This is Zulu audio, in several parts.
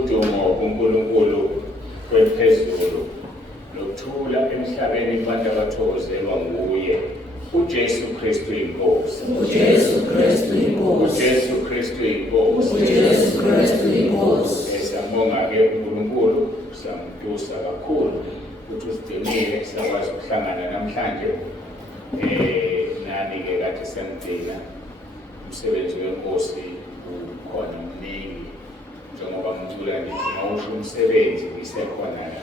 udumo kuNkulunkulu kwephezulu nokuthula emhlabeni kubantu abathokozelwa nguye uJesu Kristu inkosi. uJesu Kristu inkosi. uJesu Kristu inkosi. uJesu Kristu inkosi. Siyabonga-ke uNkulunkulu, siyamdusa kakhulu ukuthi usidinile sakwazi ukuhlangana namhlanje nani-ke kade sengigcina umsebenzi wenkosi ukhona omningi njengoba ngicula ngithi mawusho umsebenzi isekhona la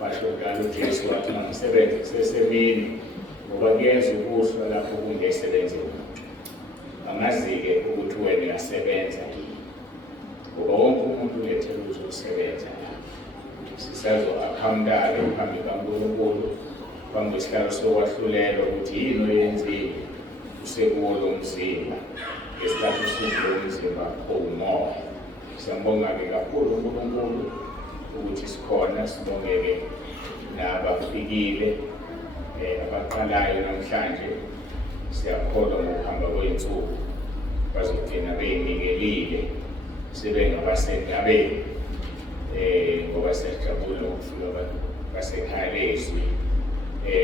basho njalo uJesu wathi umsebenzi kusesemini ngoba kuyenza ukuhlwa lapho kungesebenzi umuntu angazi-ke ukuthi wena uyasebenza ngoba wonke umuntu ulethele ukuzosebenza sisazo-akhawuntale phambi kaNkulunkulu phambi kwesihlalo sokwahlulelwa ukuthi yini oyenzile usekuwo lo mzimba ngesikhathi usuku lo mzimba owumoya. Siyambonga-ke kakhulu uNkulunkulu ukuthi sikhona, sibonge-ke nabafikile abaqalayo namhlanje. Siyakholwa ngokuhamba kwey'nsuku bazogcina bey'nikelile sibe ngabasendabeni ngoba siyajabula ukufika abantu basekhaya lezwi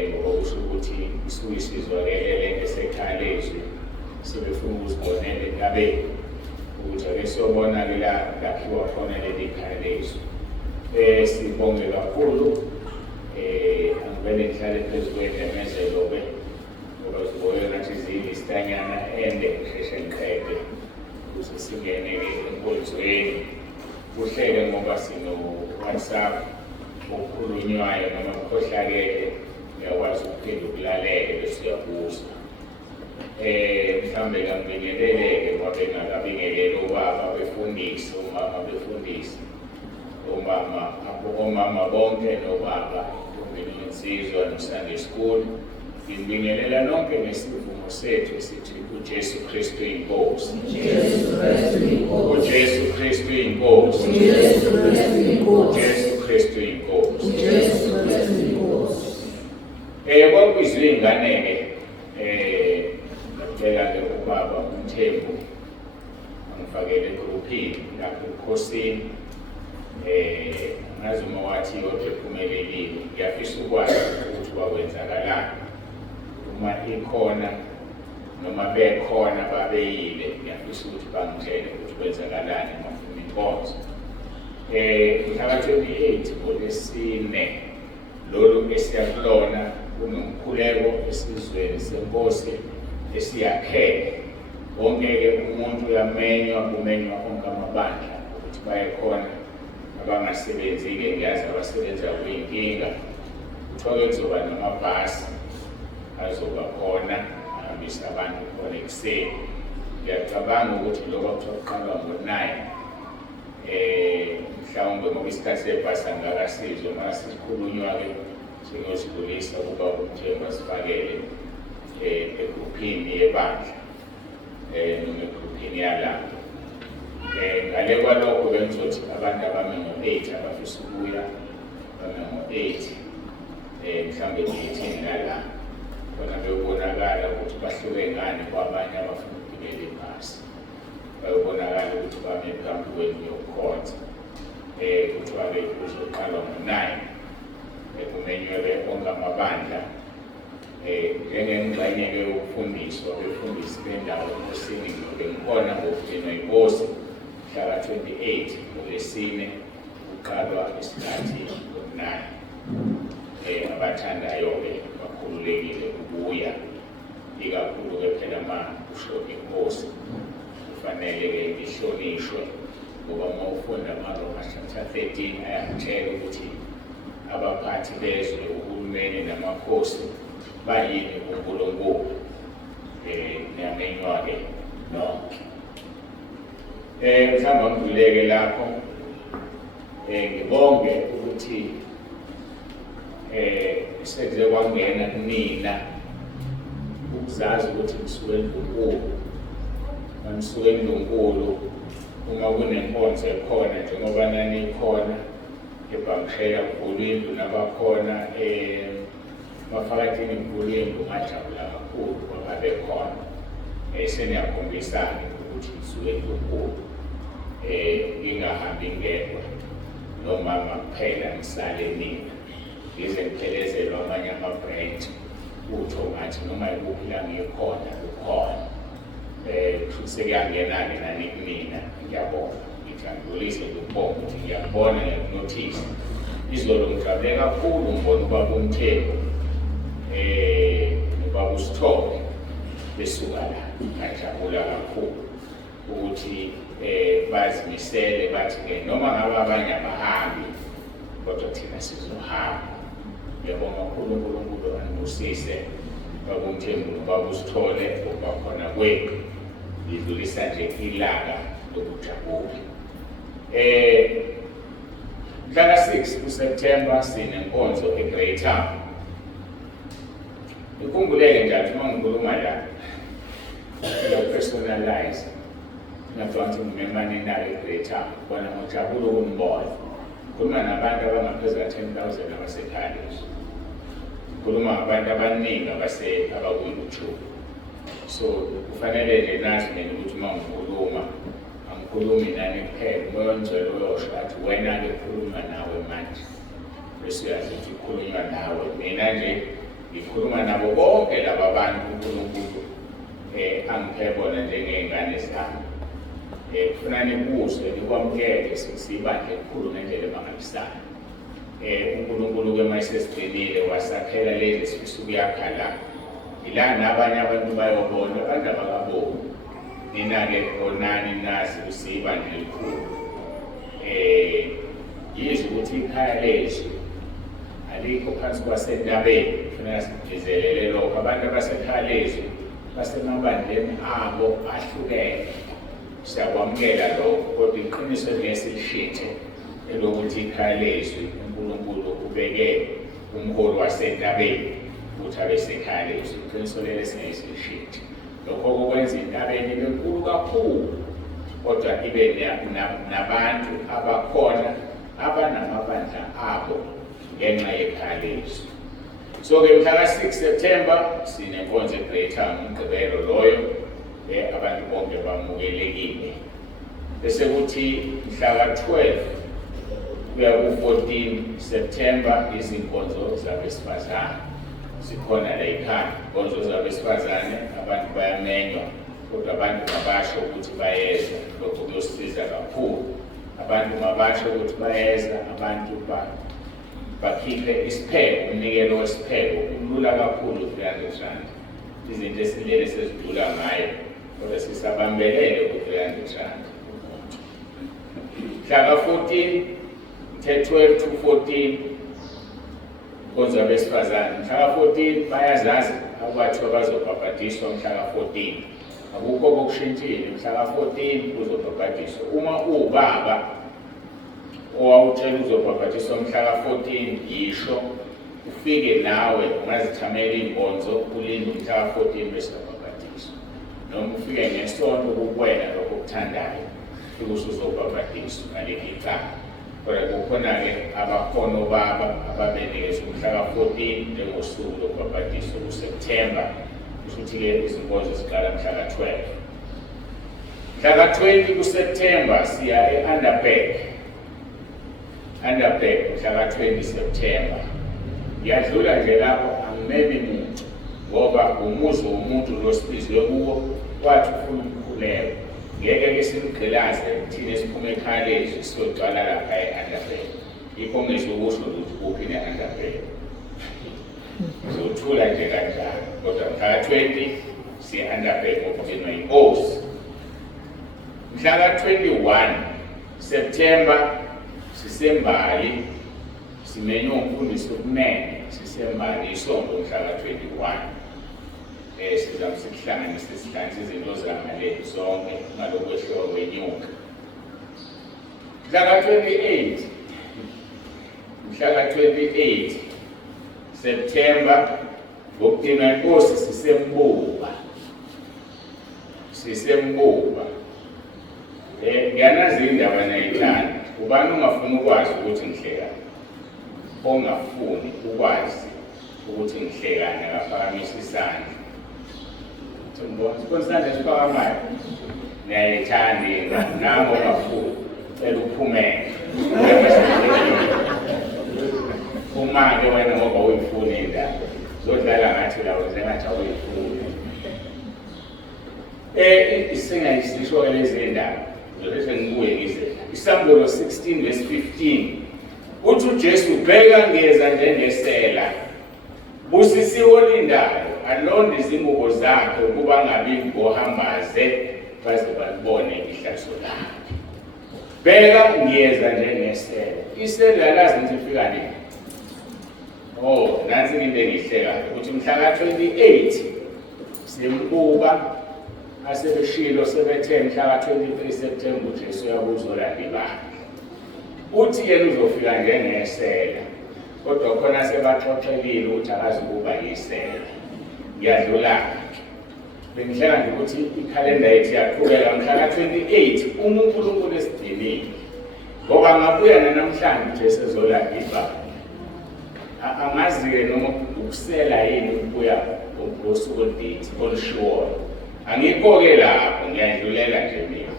ngoba kusho ukuthi isuke isizwakelele esekhaya lezwi sebefuna ukuzibonela endabeni ukuthi ake sobona-ke lakhiwa khona leli khaya lezwi. Sibonge kakhulu angivele ngihlale phezu kwendemezelo-ke ngoba ziboye ngathi ziyisitanyana ende ngisheshe ngiqede ukuze singene-ke enkonzweni. Kuhleke ngoba sino-WhatsApp okukhulunywayo noma kukhohlakele uyakwazi ukuphinde ukulalele bese uyabuza. Mhlawumbe kangibingelele-ke ngoba bengakabingeleli obaba befundise, omama befundise, omama bonke nobaba insizwa no-Sunday school. Ngibingelela nonke ngesivumo sethu esithi uJesu Kristu inkosi. uJesu Kristu inkosi. uJesu Kristu inkosi. uJesu Kristu inkosi. uJesu Kristu inkosi. uJesu Kristu inkosi. Kwakubizwe iy'ngane-ke ngakutshela-ke ubaba uMthembu angifakele egruphini lapho ebukhosini. Ngazi uma wathi yodwa ephumelelile, ngiyafisa ukwazi ukuthi kwawenzakalani. Uma ikhona noma bekhona babeyile, ngiyafisa ukuthi bangitshele ukuthi kwenzakalani ngafuna inkonzo. Mhlaka 28 ngoLwesine lolu esiyakulona kunomkhuleko esizweni senkosi esiyakhele. Wonke-ke umuntu uyamenywa, kumenywa onke amabandla ukuthi baye khona. Abangasebenzi-ke ngiyazi abasebenza kuyinkinga kuthiwa-ke kuzoba namabhasi azoba khona ahambisa abantu khona ekuseni. Ngiyacabanga ukuthi lokho kuthiwa kuqalwa ngo-9 mhlawumbe ngoba isikhathi sebhasi angakasizwe uma sikhulunywa-ke singozidlulisa ukuba uMthembu asifakele egruphini yebandla noma egruphini yalapho. Ngale kwalokho bengizothi abantu abame ngo-8 abafisa ukuya bame ngo-8 mhlawumbe nge-18 nala khona beyobonakala ukuthi bahluke ngani kwabanye abafuna ukugibela ibhasi. Bayobonakala ukuthi bame phambi kwendlu yokukhonza. Kuthiwa-ke kuzoqalwa ngo-9 kumenywe-ke onke amabandla njengengxenye-ke yokufundiswa befundisi bendawo enkosini ngobe ngikhona ngokugcinwa inkosi mhlaka 28 ngoLwesine kuqalwa isikhathi ngo-9. Abathandayo-ke bakhululekile ukuya, ikakhulu-ke phela ma kusho inkosi kufanele-ke ihlonishwe ngoba uma ufunda amaRoma chapter 13 ayakutshela ukuthi abaphathi bezwe, uhulumeni namakhosi bayini kuNkulunkulu. Niyamenywa-ke nonke. Mhlawumbe ngidluleke lapho ngibonge ukuthi sekuze kwangena kunina ukuzazi ukuthi ngisuke eNdlunkulu. Ngisuke eNdlunkulu uma kunenkonzo ekhona njengoba nani ikhona eBhamshela kuvulwa indlu nabakhona Mafakatini kuvulwa indlu ngajabula kakhulu ngoba bekhona. Seniyakhombisa-ke ukuthi ngisuke eNdlunkulu. ngingahambi ngedwa noma kuphela ngisale nina ngize ngiphelezele amanye ama-branch utho ngathi noma ikuphi la ngikhona ukhona futhi sekuyangena-ke nani kumina ngiyabona ngidlulise ngikubona ukuthi ngiyakubona ngiyaknothisa izolo ngijabule kakhulu ngibona ubaba uMthembu nobaba uSithole besuka la ngajabula kakhulu ukuthi bazimisele bathi-ke noma ngabe abanye abahambi kodwa thina sizohamba. Ngiyabonga kakhulu uNkulunkulu anibusise baba uMthembu nobaba uSithole ukubakhona kwenu lidlulisa nje ilanga lokujabula. Mhlaka 6 kuSeptemba sinenkonzo eGreytown. Ngikhumbuleke njalo uma ngikhuluma la personalize ngafanele ngimemane nayo eGreytown bona ngijabula ukumbona. Ngikhuluma nabantu abangaphezu ka-10,000 abasekhaya. Ngikhuluma ngabantu abaningi abakuyi-YouTube. So kufanele nje nazi mina ukuthi uma ngikhuluma angikhulumi nani kuphela umoya ongcwele uyosho athi wena-ke khuluma nawe manje bese uyazi ukuthi ukhulunywa nawe. Mina nje ngikhuluma nabo bonke laba bantu uNkulunkulu angiphe bona njengey'ngane zami. Kufuna nikuzwe nikwamukele sibandla elikhulu ngendlela emangalisayo. uNkulunkulu-ke mayesesigcinile wasakhela lezi sifisa ukuyakha la. Ila nabanye abantu bayobona abantu abakaboni. Nina-ke onani nazi usibandla elikhulu. Yizwe ukuthi ikhaya lezi alikho phansi kwasentabeni kufanele sidizelele lokho. Abantu abasekhaya lezi basemabandleni abo ahlukene. Siyakwamukela lokho kodwa iqiniso ngesilishithe elokuthi ikhaya lezwi uNkulunkulu ubeke umholi wasentabeni ukuthi abesekhaya lezwi. Iqiniso lelo singesilishithe lokho kwenza intabeni ibe nkulu kakhulu kodwa ibe nabantu abakhona abanamabandla abo ngenxa yekhaya lezwi. So-ke mhlaka 6 Septemba sinenkonzo eGreytown uMgqibelo loyo abantu bonke bamukelekile. Bese kuthi mhlaka 12 kuya ku-14 Septemba izinkonzo zabesifazane zikhona la ekhaya. Inkonzo zabesifazane abantu bayamenywa kodwa abantu mabasho ukuthi bayeza. Lokho kuyosiza kakhulu. Abantu mabasho ukuthi bayeza abantu bakhiphe isipheko, umnikelo wesipheko ulula kakhulu 300 rand. Izinto esilele sezidlula ngayo kodwa sisabambelele ku-300 rand. Mhlaka 14 12 to 14 inkonzo yabesifazane. Mhlaka 14 bayazazi abathi bazobhabhadiswa mhlaka 14. Akukho okushintshile. Mhlaka 14 uzobhabhadiswa. Uma uwubaba owawutshela uzobhabhadiswa mhlaka 14 yisho ufike nawe ungazithamela inkonzo ulinde mhlaka 14 bese ubhabhadiswa. Noma ufike ngesonto kukwena lokho okuthandayo uzobhabhadiswa ngaleli icala. Kodwa kukhona-ke abakhona obaba ababenikezwe mhlaka 14 njengosuku lokubhabhadiswa kuSeptemba. Kusho ukuthi-ke izinkonzo ziqala mhlaka 12. Mhlaka 20 kuSeptemba siya e-Underberg mhlaka 20 Septemba. Ngiyadlula nje lapho angimemi muntu ngoba umuzi womuntu lo sibizwe kuwo wathi ufuna umkhuleko. Ngeke-ke simgqilaze thina esiphume ekhaya lezwi siyogcwala lapha e-Underberg. Yikho ngisho ukusho ukuthi kuphi ne-Underberg. Sizothula nje kanjalo. Kodwa mhlaka 20 siye-Underberg ngokugcinwa yinkosi. Mhlaka 21 Septemba sisembali simenywe umfundisi ukumene sisembali isonto mhlaka 21. Sizame sikuhlanganise sihlanganise izinto zangalezi zonke ngalokwehliwa kwenyuka. Mhlaka 28 Septemba ngokugcinwa inkosi sisembuka. Ngiyanazi indaba nayithanda. Ubani ungafuni ukwazi ukuthi ngihlekani? Ongafuni ukwazi ukuthi ngihlekani akaphakamisa isandla. Ngibona isandla esiphakamayo. Ngiyayithanda nami ongafuni. eluphumele uma-ke wena ngoba uyifuna indaba zodlala ngathi lawo zengathi awuyifuni. Singayisisho-ke lezi ndaba zokuthi ngibuye ngize Isangelo 16:15 uthi uJesu bheka ngeza njengesela busisiwe olindayo alonde izingubo zakhe ukuba ngabi ngohambaze baze balibone ihlazo lakhe. Bheka ngiyeza njengesela. Isela lazi ukuthi ifika nini? Nansi into engihlekayo ukuthi mhla ka-28 simbuka asebeshilo sebethe mhla ka-23 September uJesu uyakuzolanda ibandla. Uthi yena uzofika njengesela kodwa khona sebaxoxelile ukuthi akazukuba yisela. Ngiyadlula-ke bengihleka nje ukuthi ikhalenda yethu iyaqhubeka mhla ka-28 uNkulunkulu esidinile ngoba ngabuya namhlanje uJesu ezolanda ibandla. Angazi-ke noma ukusela yini ukubuya ngosuku oludethi olushiwoyo. Angikho-ke lapho ngiyadlulela nje mina.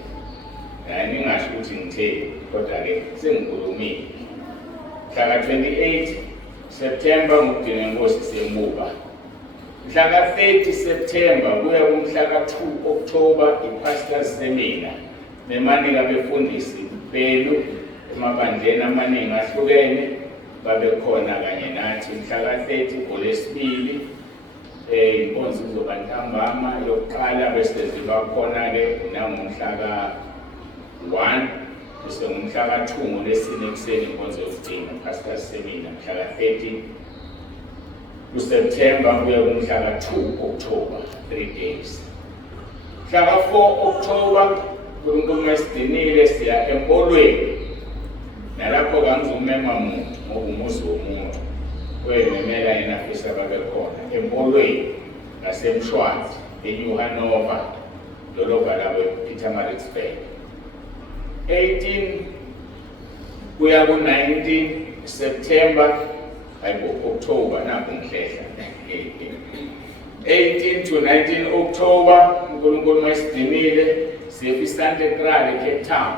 Ningasho ukuthi ngitheni kodwa-ke sengikhulumile. Mhla ka-28 September ngokudinga inkosi sembuka. Mhla ka-30 September kuya kumhla ka-2 October i-pastors seminar nemaningi abefundisi benu emabandleni amaningi ahlukene babekhona kanye nathi. Mhla ka-30 ngoLwesibili inkonzo izoba ntambama yokuqala bese ziba khona-ke nangomhla ka-1 bese ngomhla ka-2 ngoLwesine ekuseni inkonzo yokugcina pastors seminar. Mhla ka-30 kuSeptember kuya kumhla ka-2 October 3 days. Mhla ka-4 October uNkulunkulu esidinile siya embolweni nalapho kangizumema muntu ngoba umuzi womuntu wememela yena afisa babekhona embolweni ngasemshwazi eNew Hanover dolobha labo ePietermaritzburg. 18 kuya ku-19 September October nakho ngihlehla 18 to 19 October uNkulunkulu esidinile siyeFeestante Kraal eCape Town.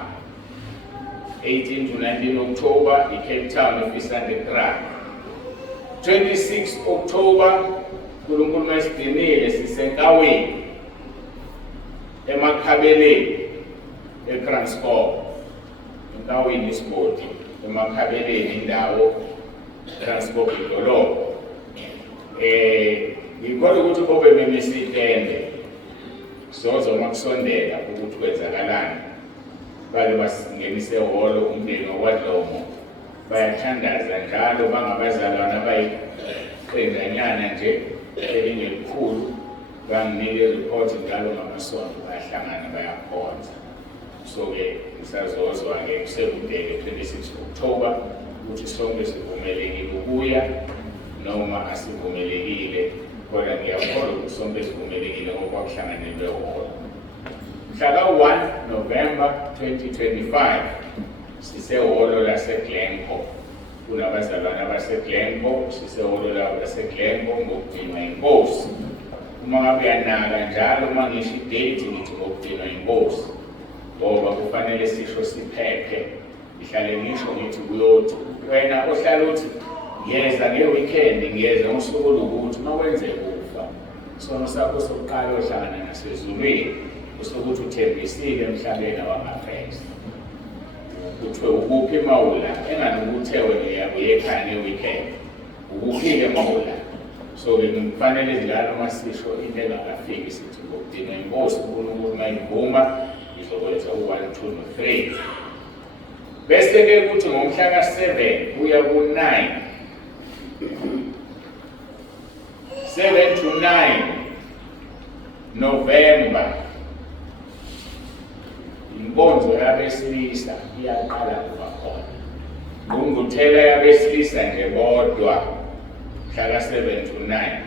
18 to 19 October eCape Town eFeestante Kraal. 26 October uNkulunkulu esidinile sisenkaweni eMakhabeleni eTranscorp. Enkaweni isibodi eMakhabeleni indawo Transcorp idolobha. Ngikholwa ukuthi bobe bemisitende sizozoma kusondela ukuthi kwenzakalani. Bake basingenise ehholo umndeni wakwaDlomo bayathandaza njalo bangabazalwana abayiqendanyana nje elinye elikhulu. Banginike ireport njalo ngamasonto bayahlangana bayakhonza. So-ke ngisazozwa-ke kusekudele 26 October ukuthi sonke sivumelekile ukuya noma asivumelekile kodwa ngiyakholwa ukuthi sonke sivumelekile ngoba kuhlanganelwe ehholo. Mhla ka-1 November 2025 sisehholo laseGlencoe. Kunabazalwane abaseGlencoe sisehholo labo laseGlencoe ngokugcinwa inkosi. Uma ngabe uyanaka njalo uma ngisho idate ngithi ngokugcinwa inkosi ngoba kufanele sisho siphephe. Ngihlale ngisho ngithi kuyothi wena ohlala uthi ngiyeza nge-weekend ngiyeza ngosuku olukuthi uma kwenzeka ufa isono sakho sokuqala ohlangana nasezulwini usokuthi uthembisile emhlabeni awangafeza. Kuthiwe ukuphi emawula enganokuthi wena uyabuya ekhaya nge-weekend ukuphi-ke emawula. So-ke kufanele njalo uma sisho into engakafiki sithi ngokudinga inkosi uNkulunkulu uma ivuma izokwenza u-1, 2 no-3. Bese-ke kuthi ngomhla ka-7 kuya ku-9 7 to 9 November inkonzo yabesilisa iyaqala kuba khona. Ngungquthela yabesilisa nje bodwa mhla ka-7 to 9.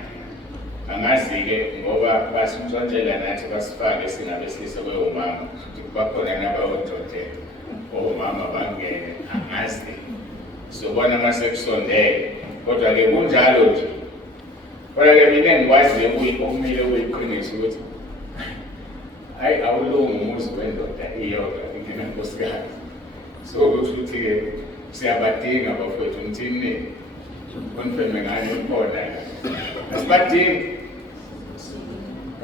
Angazi-ke ngoba basimtshontshelana nathi basifake singabesilisa kwewumama bakhona nabayododela omama bangene angazi sobona masekusondele kodwa-ke kunjalo nje. Kodwa-ke mina engikwaziyo okumele kuyiqiniso ukuthi hayi awulungi umuzi wendoda iyodwa ingenankosikazi. So ukuthi-ke siyabadinga bafowethu ngithini konfirme ngani ukhona asibadingi.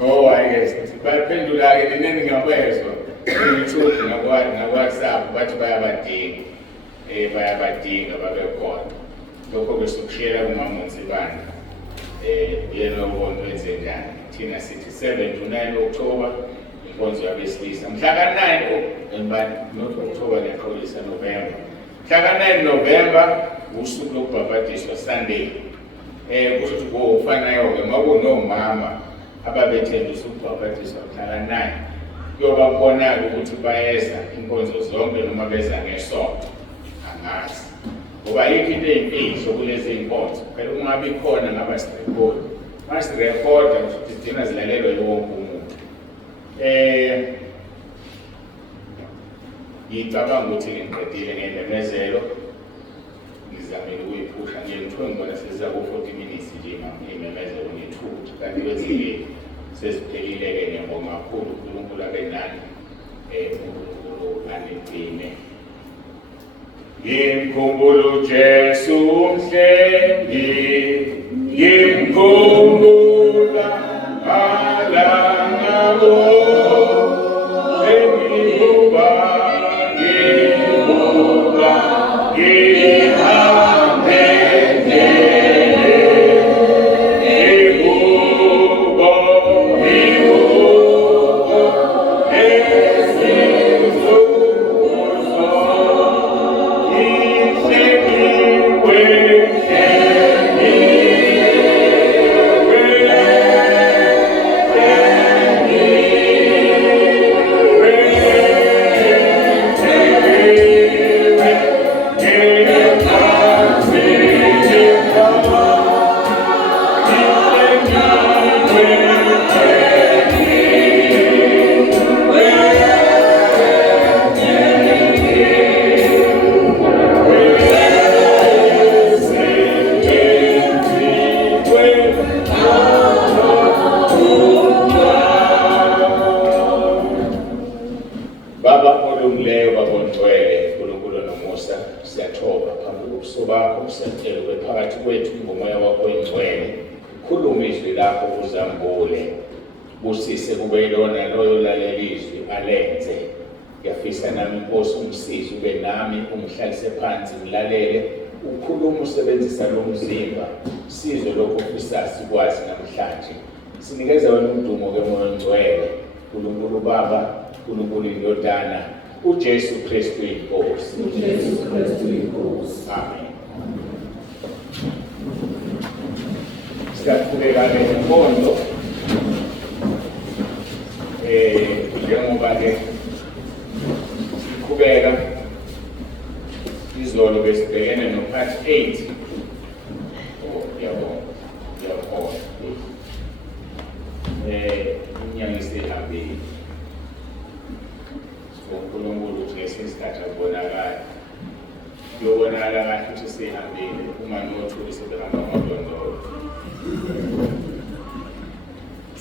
Oh yes, baphendula-ke nineni ngabezwa ku-YouTube naku-WhatsApp bathi bayabadinga bayabadinga babekhona. Lokho-ke sokushiyela kumama uNsibanda yena ubona wenzenjani. Thina sithi 7 to 9 October inkonzo yabesilisa, mhla ka-9 not October ngiyaxolisa, November. Mhla ka-9 November usuku lokubhabhadiswa, Sunday. Kusho ukuthi kufanayo-ke uma kunomama ababethembisa ukubhabhadiswa mhla ka-9 kuyobabona-ke ukuthi bayeza inkonzo zonke noma beza ngesonto angazi. Ngoba yikho into eyimfihlo kulezi iy'nkonzo, phela kungabi khona ngaba sirekhoda. Uma sirekhoda futhi zidinga zilalelwe wonke umuntu. Ngicabanga ukuthi ngiqedile ngendemezelo, ngizamile ukuyiphusha nje ngithiwe ngibona sesiza ku-40 minutes nje ngimemezelo ngithuthi, kanti kwezinye seziphelile-ke ngiyabonga kakhulu uNkulunkulu abe nani, uNkulunkulu anigcine. Ngimkhumbula uJesu umhlengi, ngimkhumbula malanga onke, ngikuba ngihambe busise kube yilona loyo lalelizwi alenze. Ngiyafisa nami Nkosi umsizi ube nami ungihlalise phansi ngilalele, ukhuluma usebenzisa lo mzimba, sizwe lokho ofisa sikwazi namhlanje. Sinikeza wena umdumo ke moya ongcwele, uNkulunkulu Baba, uNkulunkulu Indodana, uJesu Kristu inkosi. uJesu Kristu inkosi. Amen. Siyaqhubeka-ke nempondo. Njengoba-ke siqhubeka izolo besibhekene no-part 8. Ngiyabonga. Inyanga isihambile. uNkulunkulu ukuthi ngesinye isikhathi akubonakali. Kuyobonakala kahle ukuthi sihambile uma nothuli sebehamba ngodondolo.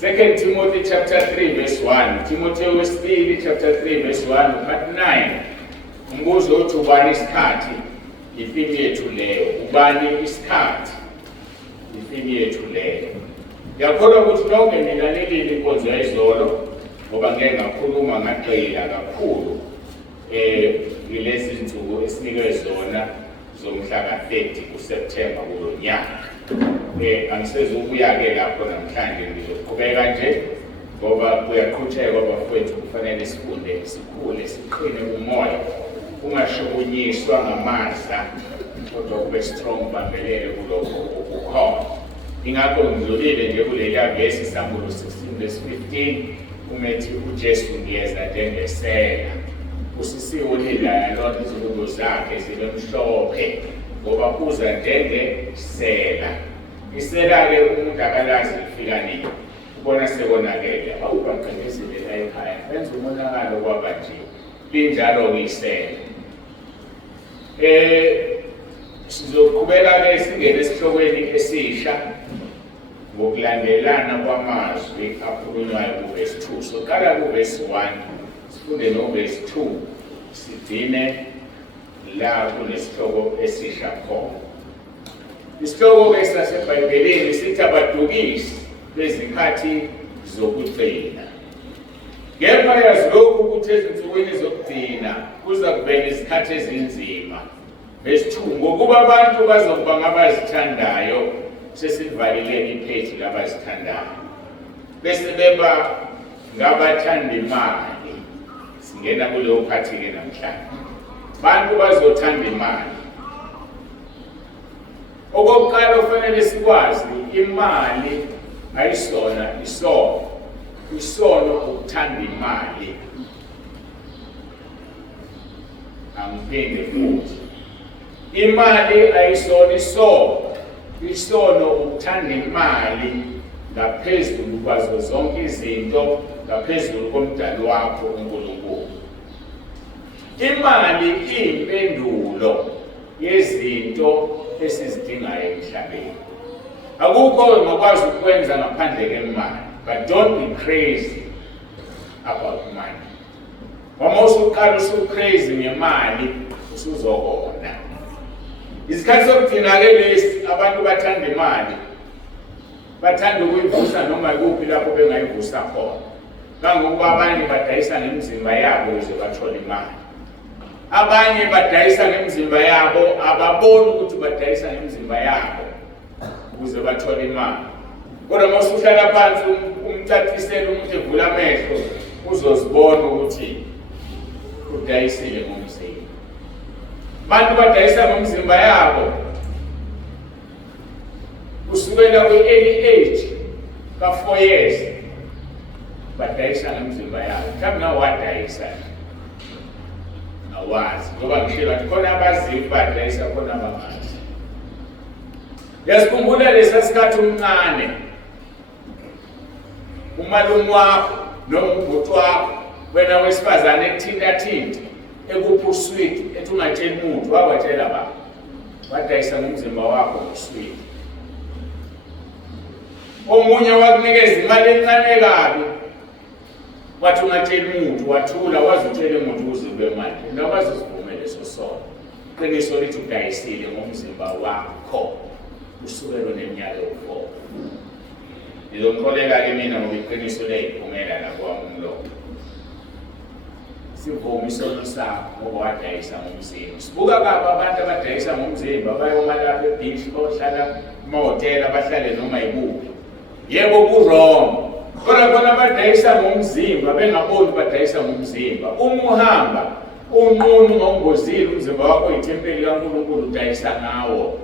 2 Timothy chapter 3 verse 1. Timotheo wesibili chapter 3 verse 1 part 9. Umbuzo uthi ubani isikhathi? Ifimi yethu leyo. Ubani isikhathi? Ifimi yethu leyo. Ngiyakholwa ukuthi lonke nilalelile inkonzo yayizolo ngoba ngeke ngakhuluma ngagxila kakhulu kulezi zinsuku esinikwe zona zomhla ka-30 kuSeptember kulo nyaka. Angisezukuya-ke lapho namhlanje, ngizoqhubeka nje ngoba kuyaqhutshekwa bafowethu, kufanele sifunde, sikhule, siqine umoya, ungashukunyiswa ngamandla kodwa kube strong, bambelele kulokho okukhona. Ingakho ngidlulile nje kuleliya vesi Sambulo 16 verse 15 umethi uJesu ngiyeza njengesela, usisiwe lilaya lonke izibuko zakhe zibe mhlophe ngoba uza njengesela. Isela-ke umuntu akalazi lifika nini, ubona sekonakele, awubaqindezile la ekhaya, benza umonakalo kwaba nje, linjalo-ke isela. Sizoqhubeka-ke singene esihlokweni esisha ngokulandelana kwamazwi akhulunywayo kuvesi 2. Soqala kuvesi 1 sifunde novesi 2 sigcine la kunesihloko esisha khona. Isihloko saseBhayibhelini sithi abadukisi bezikhathi zokugcina. Kepha yazi lokhu ukuthi ezinsukwini zokugcina kuza kuvela izikhathi ezinzima. Verse 2, ngokuba abantu bazokuba ngabazithandayo, sesivalile ipheji labazithandayo. Bese beba ngabathanda imali. Singena kuleyo phathi-ke namhlanje. Abantu bazothanda imali. Okokuqala kufanele sikwazi imali ayisona isono. Isono ukuthanda imali. Angiphinde futhi. Imali ayisona isono. Isono ukuthanda imali ngaphezulu kwazo zonke izinto, ngaphezulu komdali wakho uNkulunkulu. Imali iyimpendulo yezinto esizidingayo emhlabeni. Akukho ongakwazi ukwenza ngaphandle kwemali, but don't be crazy about money. Uma usuqala usu-crazy ngemali, usuzobona. Isikhathi sokugcina-ke lesi, abantu bathanda imali. Bathanda ukuyivusa noma ikuphi lapho bengayivusa khona. Kangokuba abanye badayisa ngemizimba yabo ukuze bathole imali. Abanye badayisa ngemizimba yabo, ababoni ukuthi badayisa ngemizimba yabo ukuze bathole imali. Kodwa uma usuhlala phansi umcacisele umuntu evula amehlo, uzozibona ukuthi udayisile ngomzimba. Abantu badayisa ngomzimba yabo kusukela kwi-early age ka-4 years badayisa ngemizimba yabo. Mhlawumbe nawadayisa awazi ngoba ngishilo ukuthi khona abazivi badayisa khona abangazi. Yasikhumbula lesa sikhathi umncane umalume wakho noma ubhuti wakho wena wesifazane ekuthintathinta ekuphi uswiti ethi ungatsheli muntu wabatshela baba wadayisa ngomzimba wakho uswiti. Omunye wakunikeza imali encane kabi wathi ungatsheli muntu wathula wazitshela umuntu ukuze ube manje nokwazi uzivumele leso sono. Iqiniso lithi udayisile ngomzimba wakho kusukela neminyaka yo-4. Ngizomkholeka-ke mina ngoba iqiniso liyayiphumela nakwami umlomo. Sivume isono sakho ngoba wadayisa ngomzimba. Sibuka kabi abantu abadayisa ngomzimba bayoma lapha e-beach bayohlala emahhotela bahlale noma yikuphi. Yebo ku-wrong. Kodwa khona badayisa ngomzimba bengaboni badayisa ngomzimba. Uma uhamba unqunu ngongozile umzimba wakho yithempeli kaNkulunkulu udayisa ngawo.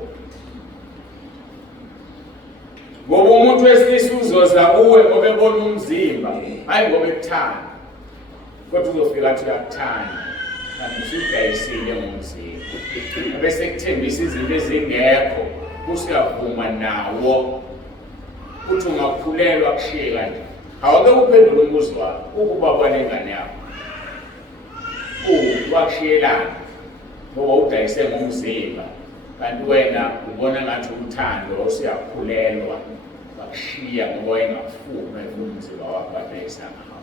Ngoba umuntu wesilisa uzoza kuwe ngoba ebona umzimba, hayi ngoba ekuthanda. Kodwa uzofika athi uyakuthanda, kanti usudayisile ngomzimba. Bese kuthembisa izinto ezingekho, usuyavuma nawo. Uthi ungakhulelwa kushiye kanje. Awuke uphendule umbuzo wakho ukuba kwalengane yakho. Wakushiyelana ngoba udayise ngomzimba. Kanti wena ubona ngathi uthando usuyakhulelwa. Wakushiya ngoba wayengafuni umzimba wakho badayisa ngawo.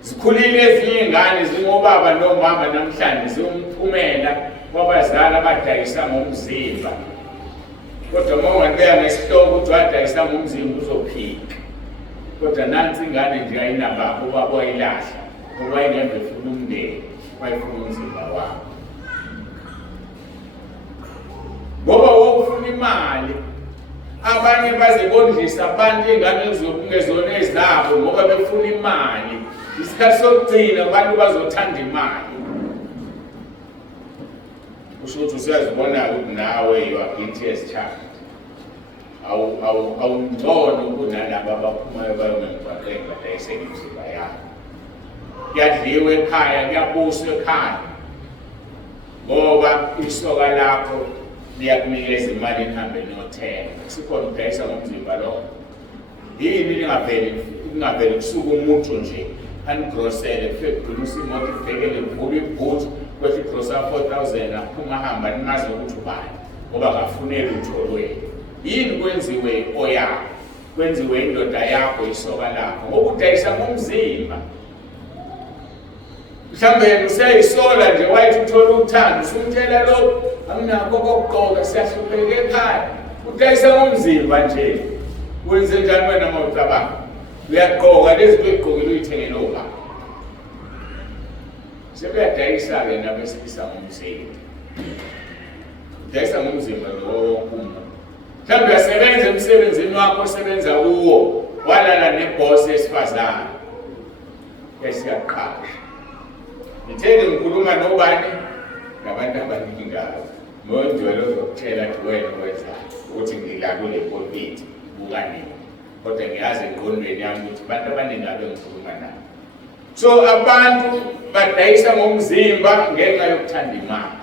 Zikhulile ezinye ingane zingobaba nomama namhlanje ziwumphumela wabazali abadayisa ngomzimba. Kodwa uma ungabeka ngesihloko ukuthi wadayisa ngomzimba uzophika. Kodwa nansi ingane nje ayinababa ubaba wayilahla ngoba wayengeve efuna umndeni wayefuna umzimba wakho. Ngoba wawufuna imali abanye baze bondlisa abantu ingane ezokungezona ezabo ngoba befuna imali. Isikhathi sokugcina abantu bazothanda imali. Kusho ukuthi usiyazibona ukuthi nawe you are guilty as charged. Awungcono kunalaba abaphumayo bayomemgwaqeni badayise ngemizimba yabo. Kuyadliwa ekhaya, kuyabuswa ekhaya. Ngoba isoka lakho liyakunikeza imali ihambe niyothenga. Sikhona ukudayisa ngomzimba lo. Yini lingavele kusuka umuntu nje anigrosele kufike kugcina imoto ibhekele kuvula ibhuthi kwethi igrosa 4,000 aphuma ahamba ningazi ukuthi ubani ngoba akafuneli utholweni. Yini kwenziwe oyakho, kwenziwe indoda yakho isoka lakho ngoba udayisa ngomzimba. mhlawumbe useyisola nje wayithi uthola uthando usumtshela lo anginakho kokugqoka siyahlupheka ekhaya udayisa ngomzimba nje wenze njani wena mawucabanga uyagqoka lezi begqokile uyithengele obaba sebeyadayisa-ke nabesilisa ngomzimba udayisa ngomzimba lo wonke umuntu mhlawumbe uyasebenza emsebenzini wakho osebenza kuwo walala nebhosi esifazane esiyaqasha ngithenge ngikhuluma nobani nabantu abaningayo nonjwelo ozokutshela ukuthi wena wenzani ukuthi ngila kule pulpit bukanini kodwa ngiyazi engqondweni yami ukuthi abantu abaningi abe ngikhuluma nabo so abantu badayisa ngomzimba ngenxa yokuthanda imali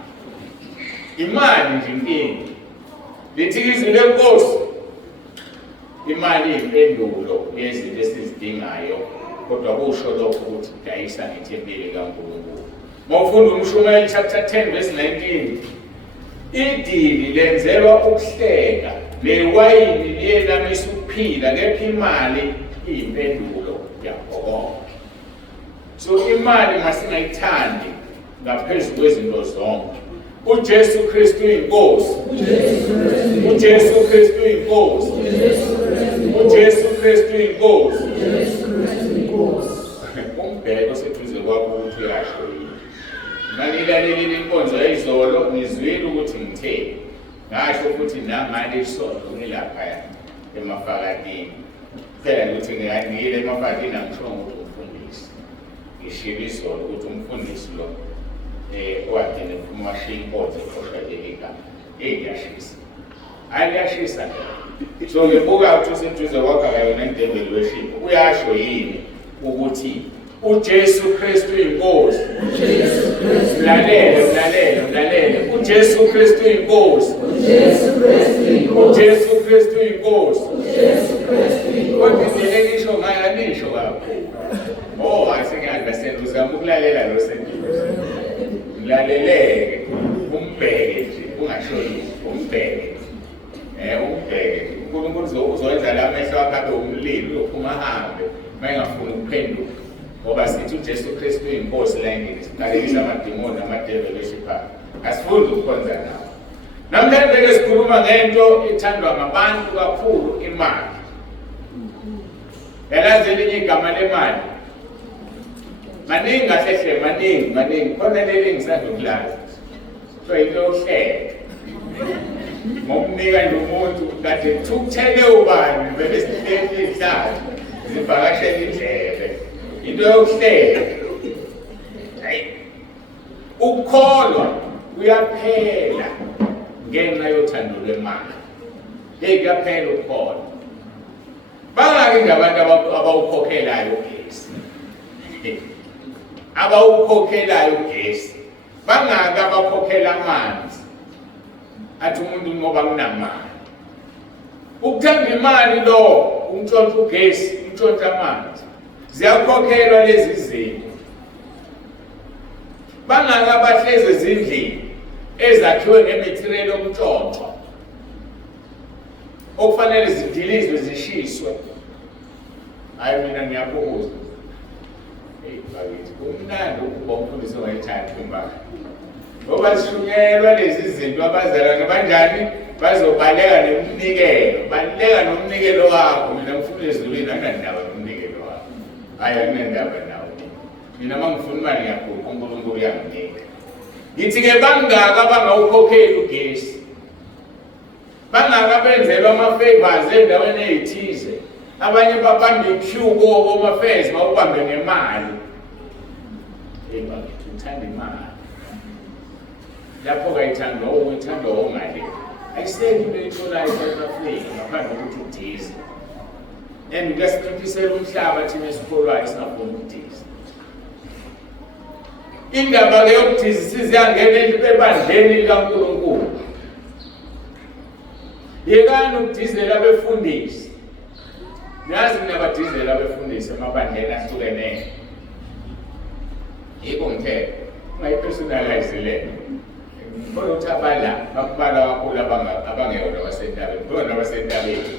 imali nje inkinga lithi izwi lenkosi imali iyimpendulo yezinto esizidingayo kodwa kusho lokho ukuthi dayisa ngethempeli kaNkulunkulu mawufunda uMshumayeli chapter 10 verse 19 idili lenzelwa ukuhleka newayini liyelamisa ukuphila kepha imali iyimpendulo yakho konke so imali masingayithandi ngaphezulu kwezinto zonke uJesu Kristu inkosi uJesu Kristu inkosi uJesu Kristu inkosi umbheko oseduze kwakho ukuthi uyasho yini manilalelile inkonzo yayizolo ngizwile ukuthi ngitheni ngasho futhi namanje isonto ngilaphaya emafakatini phela ukuthi ngiyangile emafakatini angisho ukuthi umfundisi ngishilo izolo ukuthi umfundisi lo wadine phuma washiya inkonzo eqosheleleka eyashisa ayashisa so ngibuka ukuthi useduze kwakho akayona indebele worship uyasho yini ukuthi uJesu Kristu inkosi mlalele uJesu Kristu inkosi uJesu Kristu inkosi kodwa indlela ngisho ngayo anisho kakhulu asengiyaunderstand uzama ukulalela lo sentence mlaleleke umbheke nje ungashoni umbheke umbheke uNkulunkulu uzowenza la amehlo akho abe umlilo uyophuma ahambe mayengafuni ukuphenduka ngoba sithi uJesu Kristu inkosi la engini siqalekisa amadimoni amadevil eshipha asifundi ukukhonza nawo namhlanje sikhuluma ngento ethandwa ngabantu kakhulu imali yalazi elinye igama lemali maningi ahlehle maningi khona leli ngisandokulazi so into yokuhleka ngokunika nje umuntu kade thukuthele ubani bebe sihleli ihlazo zivakashela indlebe into yokuhleka ukukholwa kuyaphela ngenxa yothando lwemali kuyaphela ukukholwa bangaki ngabantu abawukhokhelayo ugesi abawukhokhelayo ugesi bangaki abakhokhela amanzi athi umuntu ngoba kunamali ukuthanda imali lo umntshontsha ugesi umntshontsha amanzi ziyakhokhelwa lezi zinto bangaki abahlezi ezindlini ezakhiwe ngematerial yokuntshontsha okufanele zidilizwe zishiswe hayi mina ngiyabuza bakithi kumnandi ukuba umfundisi ongayithandi imali ngoba zishunyelwa lezi zinto abazalwane banjani bazobaleka nomnikelo baleka nomnikelo wakho mina ngifuna ezulwini anginandaba nomnikelo wakho hayi anginandaba nawo mina mangifuna imali ngiyabhukha uNkulunkulu uyanginika ngithi-ke bangaka abangawukhokheli ugesi bangaka benzelwa ama-favors endaweni ey'thize abanye babambe iqueue ko-home affairs bawubambe ngemali bakithi uthanda imali lapho kayithandwa uyithandwa ongale ayisekho into eyitholayo eSouth Africa ngaphandle kokuthi udize and kuyasiqiphisela umhlaba thina esikholwayo singafuni ukudiza indaba-ke yokudiza siziyangena ebandleni likaNkulunkulu yekani ukudizela abefundisi nazi nabadizela abefundisi emabandleni ahlukeneyo yiko ngithethe ungayipersonalize le kodwa ukuthi abala bakubala kakhulu abangeyona abasentabeni bona abasentabeni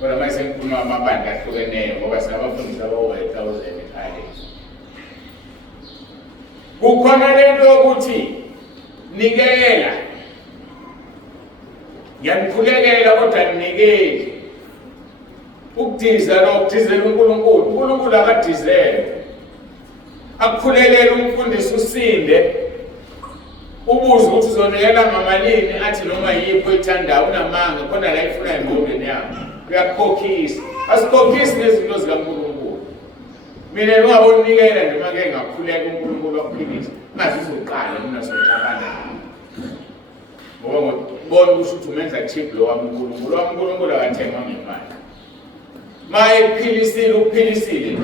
kodwa manje sengikhuluma amabandla ahlukeneyo ngoba sinabafundisi abawu-1000 ekhaya kukhona lento yokuthi nikela yanikhulekela kodwa ninikeli ukudiza nokudizela uNkulunkulu akadizele akukhulekela umfundisi usinde ubuze ukuthi uzonikela ngamalini athi noma yipho ethandayo unamanga khona la ifuna engqondweni yakho uyakhokhisa asikhokhisi nezinto zikaNkulunkulu mina ningaboninikela nje make ngakhuleka uNkulunkulu akuphilisa ngazi uzoqala mina sokuxabana ngoba bona ukuthi umenza cheap lo wami uNkulunkulu akathemba ngemali maye uphilisile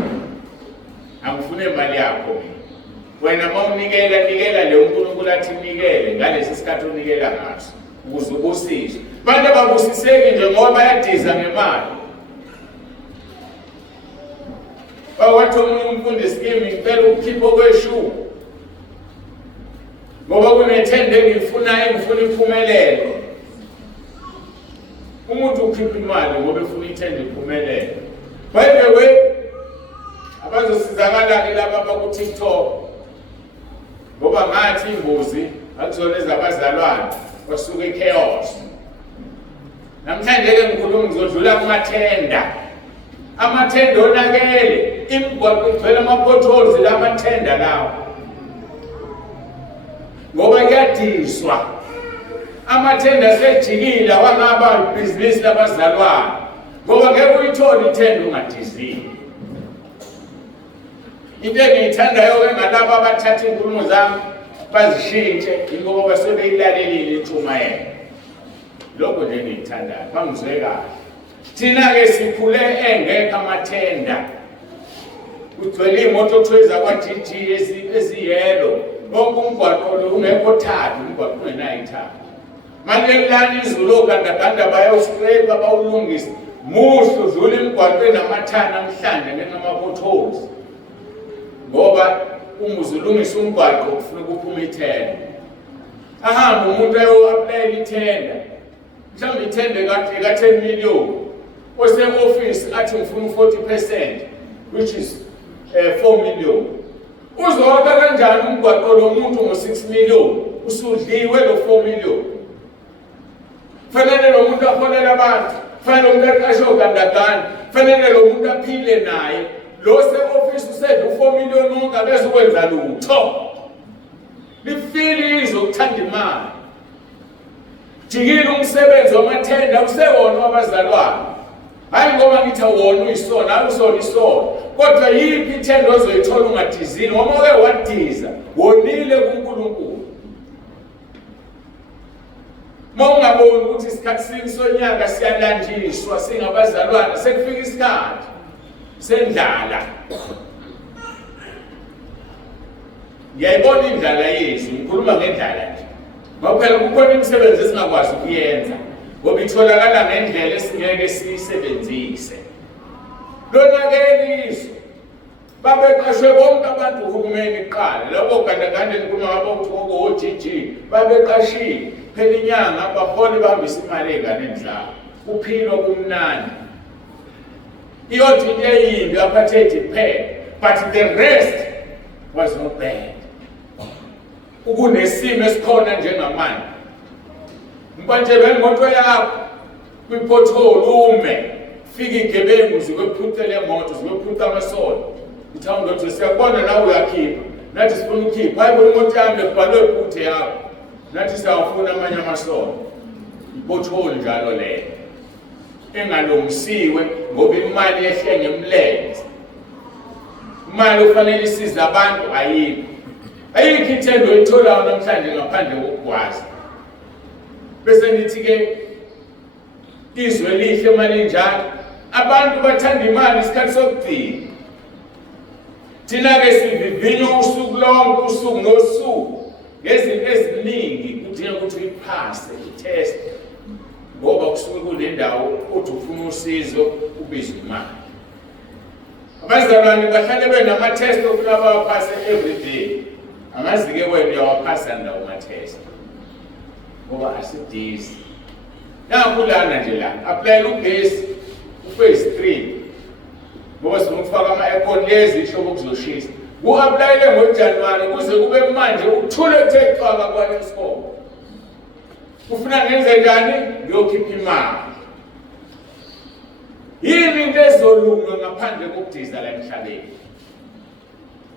angifune imali yakho wena mawunikela le uNkulunkulu athi nikele ngalesi sikhathi unikela ngaso ukuze ubusiswe abantu ababusiseki nje ngoba bayadiza ngemali bawathi omunye umfundisi kimi ngicela ukukhipha okweshumi ngoba kunethende ngifuna impumelelo umuntu ukhipha imali ngoba efuna ithende impumelelo by the way abazosizakala laba baku-TikTok ngoba ngathi imbuzi akuzona ezabazalwane basuke chaos namhlanje-ke ngikhuluma ngizodlula amathenda onakele imigwaqo igcwele ama-potholes la mathenda lawo ngoba kuyadiswa amathenda asejikile awangaba ibhizinisi labazalwane ngoba ngeke uyithole ithenda ungadizile into engiyithandayo-ke ngalaba abathatha inkulumo zami bazishintshe ingoba basuke beyilalelile intshumayelo lokho nje engiyithandayo bangizwe kahle thina-ke sikhule engekho amathenda kugcwele iy'moto kuthiwa ezakwa-GG eziyelo bonke umgwaqo lo ungekho thathu umgwaqo ungenayo ithathu manje kulani izulu ogandaganda bayawuskrepa bawulungisa muhle udlula emgwaqweni amathani namhlanje ngenxa ama-potholes ngoba uzulungisa umgwaqo ufuna ukuphuma ithenda ahambe umuntu ayo-aplayela ithenda mhlawumbe ithenda ka-10 million ose-ofisi athi ngifuna u-40%, which is 4 million. Uzowaka kanjani umgwaqo lo muntu ngo-6 million usudliwe lo 4 million? Fanele lo muntu afonele abantu, fanele lo muntu aqashe ogandaganda, fanele lo muntu aphile naye. Lo se-ofisi usedla u-4 million onke abezukwenza lutho. Lifile izokuthanda imali. Jikile umsebenzi wamathenda usewona wabazalwane. Hayi ngoba ngithi wona uyisona, hayi usona isona. Kodwa yiphi ithenda ozoyithola ungadizile? Ngoba uke wadiza, wonile kuNkulunkulu. Mawungaboni ukuthi isikhathi sonyaka siyalanjiswa singabazalwane, sekufika isikhathi sendlala. Ngiyayibona indlala yethu, ngikhuluma ngendlala nje. Ngoba phela kukhona imisebenzi esingakwazi ukuyenza, ngoba itholakala ngendlela esingeke siyisebenzise. Lonake ilizwe babeqashwe bonke abantu uhulumeni kuqala, labo gandaganda nikhuluma ngabo ukuthi o-GG babeqashile phela inyanga bahole bahambisa imali ey'nganeni zabo, kuphilwa kumnandi. Iyothi into eyimbi aphathethi kuphela, but the rest was not bad. Ukunesimo esikhona njengamanje, mpanjebe imoto yakho kwi-pothole ume, fika igebengu zikwephutha le moto, zikwephutha amasondo. Ithawundo ukuthi siyakubona nawe uyakhipha, nathi sifuna ukhipha. Hayi bona imoto yami ekubhalwe iphuthe yakho, nathi siyawufuna amanye amasondo. I-pothole njalo leyo engalungisiwe ngoba imali yehle ngemlenze. Imali ufanele isize abantu ayikho. Ayikho ithendo oyitholayo namhlanje ngaphandle kokugwaza. Bese ngithi-ke izwe lihle imali njalo. Abantu bathanda imali isikhathi sokugcina. Thina-ke sivivinya usuku lonke, usuku nosuku, ngezinto eziningi kudinga ukuthi uyiphase i-test. Ngoba kusuke kunendawo uthi ufuna usizo ubizwe imali. Abazalwane bahlale benama-test ofuna bawaphase every day. Angazi-ke wena uyawaphasa ndawo ama-test. Ngoba asidizi. Nakulana nje la, applyela ugesi u-phase 3. Ngoba sifuna ukufaka ama-aircon lezi ihlobo kuzoshisa. U-aplayele ngoJanuwari kuze kube manje uthule ethe cwaka kwalesikole. Ufuna ngenze njani? Ngiyokhipha imali. Yini into ezolunga ngaphandle kokudiza la emhlabeni?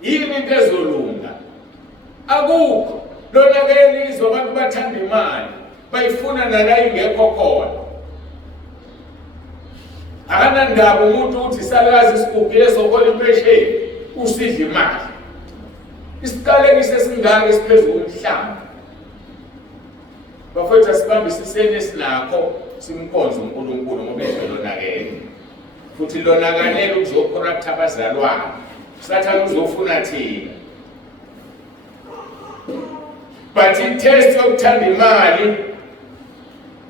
Yini into ezolunga? Akukho. Lona-ke ilizwe abantu bathanda imali, bayifuna nala ingekho khona. Akanandaba umuntu uthi salakazi isigubhi esokola impesheni usidla imali. Isiqalekiso esingaka esiphezulu komhlaba. Bafethu asibambisiseni esinakho simkhonze uNkulunkulu ngoba ezolonakele. Futhi lonakalele ukuzocorrupt abazalwane. Sathana uzofuna thina. But itest yokuthanda imali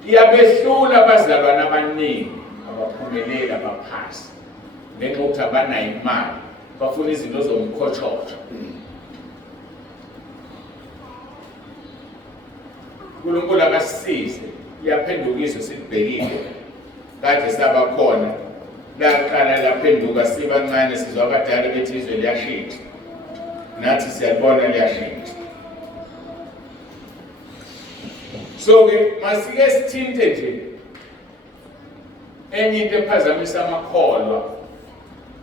iyabehlula abazalwane abaningi abaphumelela abaphasi. Ngenxa yokuthi abanayo imali, bafuna izinto zomkhotshotsho. uNkulunkulu akasisize, iyaphenduka izwe silibhekile. Kade saba khona, laqala laphenduka sibancane sizwa abadala bethi izwe liyashintsha. Nathi siyabona liyashintsha. So-ke masike sithinte nje enye into ephazamisa amakholwa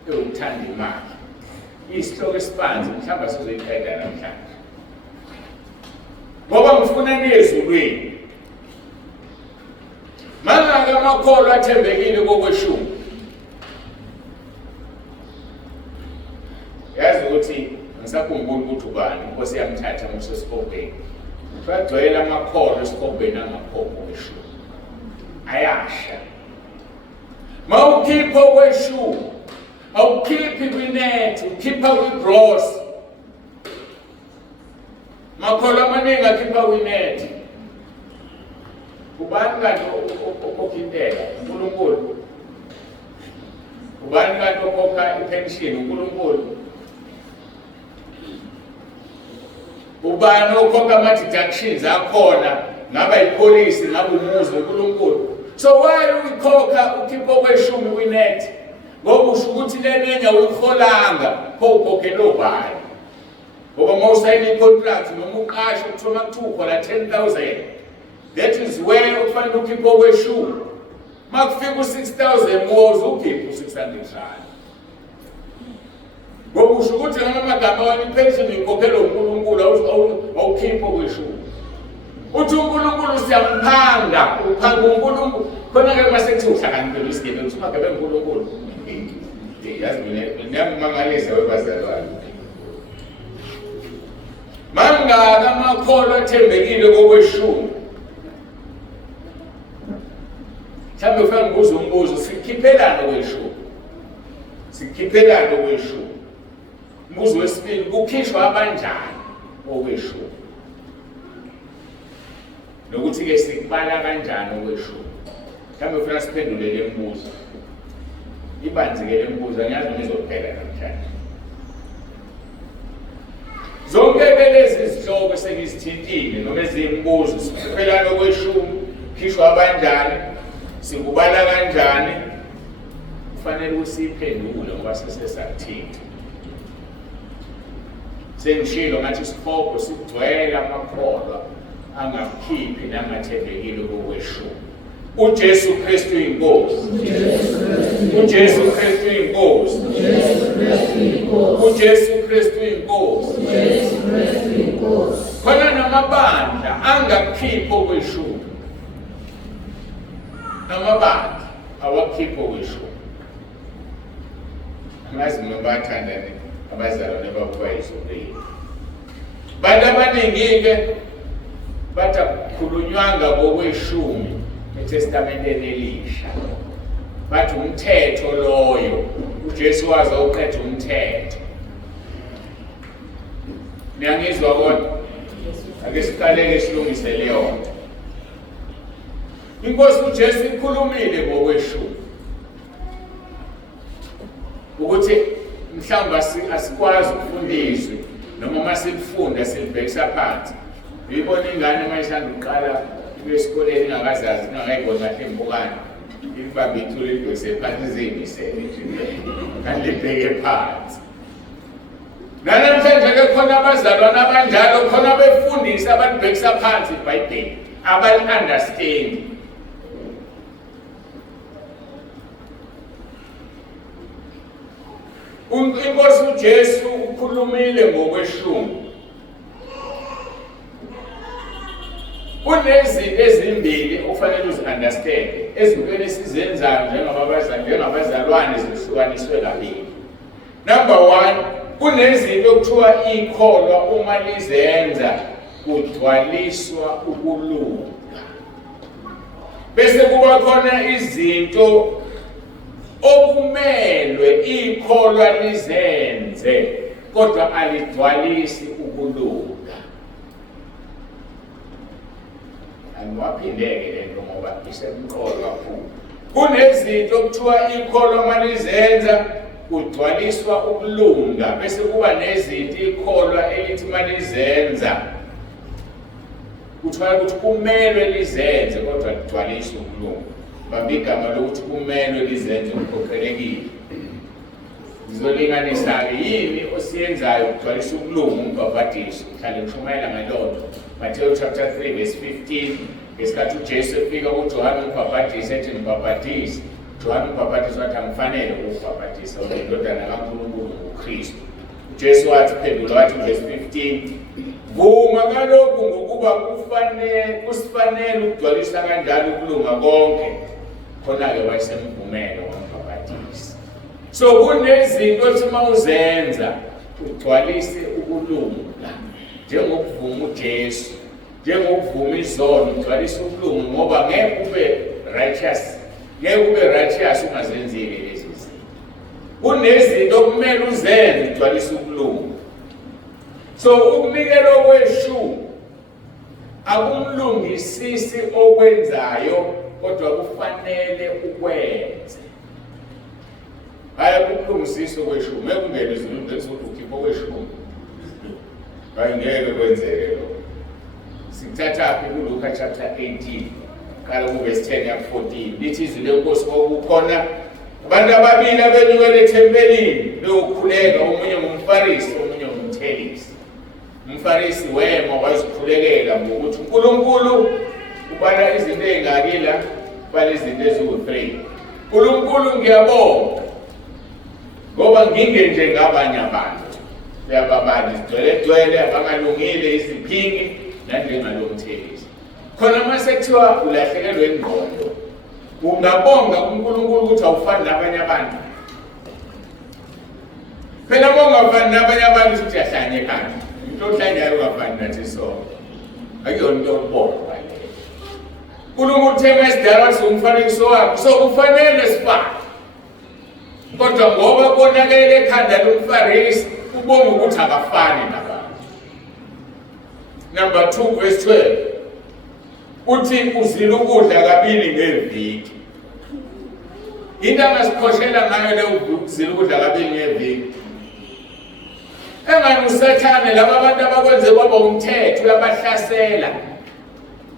ewukuthanda imali. Isihloko esibanzi mhlawumbe sizoyiqeda namhlanje. Ngoba ngifuna niye ezulwini. Mangake amakholwa athembekile kokweshumi. Yazi ukuthi ngisakhumbula ukuthi ubani inkosi yamthatha ngosesikobheni. Bagcwele amakholwa esikobheni angaphokho kweshumi. Ayasha. Mawukhipha kweshumi, awukhiphi kwinet, ukhipha kwigross. Makholwa amaningi akhipha kwinet. Ubani kanti okhintela? uNkulunkulu. Ubani kanti okhokha ipension? uNkulunkulu. Ubani okhokha ama-deductions akhona, ngaba ipolisi, ngaba umuzi, uNkulunkulu. So why ukhokha ukhipha kweshumi kwinet? Ngoba usho ukuthi lenenye awuyikholanga, pho ukhokhela obani. Ngoba mawusayina i-contract noma uqasho kuthiwa makuthiwa ukhola 10,000. That is where ufanele ukhipha kweshumi. Makufika u-6,000 woza ukhipha u-600 rand. Ngoba usho ukuthi noma amagama wami ipension ikhokhela uNkulunkulu awukhipha kweshumi. Uthi uNkulunkulu siyamphanga, uphanga uNkulunkulu. Khona-ke masekuthiwa uhlakaniphela isigebengu, uthi umagebengu uNkulunkulu. Yazi mina ngiyamangalisa webazalwane. Mangaka amakholwa athembekile kokweshumi. Mhlawumbe ufuna ngibuze umbuzo, sikhiphelana kweshumi. Sikhiphelana kweshumi. Umbuzo wesibili, kukhishwa abanjani okweshumi? Nokuthi-ke sikubala kanjani okweshumi? Mhlawumbe ufuna siphendule le mbuzo. Ibanzi-ke le mbuzo, angiyazi noma izophela namhlanje. Zonke-ke lezi zihloko esengizithintile noma eziyimbuzo, sikhiphelana okweshumi, kukhishwa abanjani, sikubala kanjani, kufanele ukuthi siyiphendule ngoba sesesakuthinta. Sengishilo ngathi isikhopho sigcwele amakholwa angakhiphi nangathembekile kokweshumi. uJesu Kristu inkosi. uJesu Kristu inkosi. uJesu Kristu inkosi. Khona namabandla angakhiphi okweshumi. Amabandla awakhiphi okweshumi. Angazi noma bathandane abazalwane babo bayizobile. Bantu abaningi-ke bathi akukhulunywanga kokweshumi eTestamenteni Elisha. Bathi umthetho loyo, uJesu waze uqeda umthetho. Niyangizwa kodwa? Ake siqaleke silungise leyo nto. Inkosi uJesu ikhulumile ngokweshumi. Ukuthi mhlawumbe asikwazi ukufundiswa noma masilifunda silibhekisa phansi. Uyibona ingane mayisanda uqala esikoleni ingakazazi ingakayiboni kahle impukane. Ibambe ithule libhekise phansi izimisele nje. Kanti libheke phansi. Namhlanje ke khona abazalwana abanjalo khona befundisa abantu bekisa phansi iBhayibheli abali-understand. Inkosi uJesu ukhulumile ngokweshumi. Kunezinto ezimbili okufanele uzi-understand ezintweni esizenzayo njengabazalwane zihlukaniswe kabili. Number 1, kunezinto okuthiwa ikholwa uma lizenza kugcwaliswa ukulunga. Bese kuba khona izinto okumelwe ikholwa lizenze kodwa aligcwalisi ukulunga. Angiwaphindeke lento ngoba isemqolo kakhulu. Kunezinto okuthiwa ikholwa uma lizenza kugcwaliswa ukulunga, bese kuba nezinto ikholwa elithi uma lizenza kuthiwa ukuthi kumelwe lizenze kodwa kugcwaliswa ukulunga. Bambi igama lokuthi kumelwe lizenze kukhokhelekile. Ngizolinganisa-ke yini osiyenzayo kugcwalisa ukulunga umbhabhadiso. Mhlawumbe ngishumayela ngalokho. Matthew chapter 3 verse 15. Ngesikhathi uJesu efika kuJohane umbhabhadisi ethi ngibhabhadise. Johane umbhabhadisi wathi angifanele ukubhabhadisa indodana kaNkulunkulu nguKristu. uJesu wathi phendula wathi verse 15. Vuma kalokhu ngokuba kusifanele ukugcwalisa kanjalo ukulunga konke. Khona-ke wayesemvumelo wambhabhadisi. So kunezinto othi uma uzenza ugcwalise ukulunga. Njengokuvuma uJesu, njengokuvuma izono ugcwalise ukulunga ngoba ngeke ube righteous. Ngeke ube righteous ungazenzile lezi zinto. Kunezinto okumele uzenze ugcwalise ukulunga. So ukunikela okweshumi akumlungisisi okwenzayo kodwa kufanele ukwenze. Hayi ukulungisisa okweshumi, ngeke ungene izilungu ezokuthi ukhipha okweshumi. Hayi ngeke kwenzeke lokho. Sikuthatha kuLuka chapter 18 kala kuverse 10 ya 14. Lithi izwi lenkosi okukhona abantu ababili abenyukele ethempelini beyokhuleka, omunye ngumfarisi omunye ngumthelisi. Umfarisi wema wazikhulekela ngokuthi uNkulunkulu ubala izinto ezingakila, ubala izinto eziwu-3. uNkulunkulu ngiyabonga ngoba ngingenje ngabanye abantu. Leyababali igcwele abangalungile iziphingi nanjengalomthelisi. Khona mase kuthiwa ulahlekelwe ingqondo, ungabonga uNkulunkulu ukuthi awufani nabanye abantu. Phela ungafani nabanye abantu ukuthi uyahlanyekana. Into ohlanyayo ungafani nathi sonke. Akuyona into yokubonga leyo. uNkulunkulu uthe masidala wathi umfanekiso wakhe, so kufanele sifane. Kodwa ngoba konakele ekhanda lomfarisi ubonga ukuthi akafani nabantu. Number 2 verse 12. Uthi uzila ukudla kabili ngeviki. Into angasikhoshela ngayo leyo ukuzila ukudla kabili ngeviki. Engani usathane laba abantu abakwenze kwaba umthetho uyabahlasela.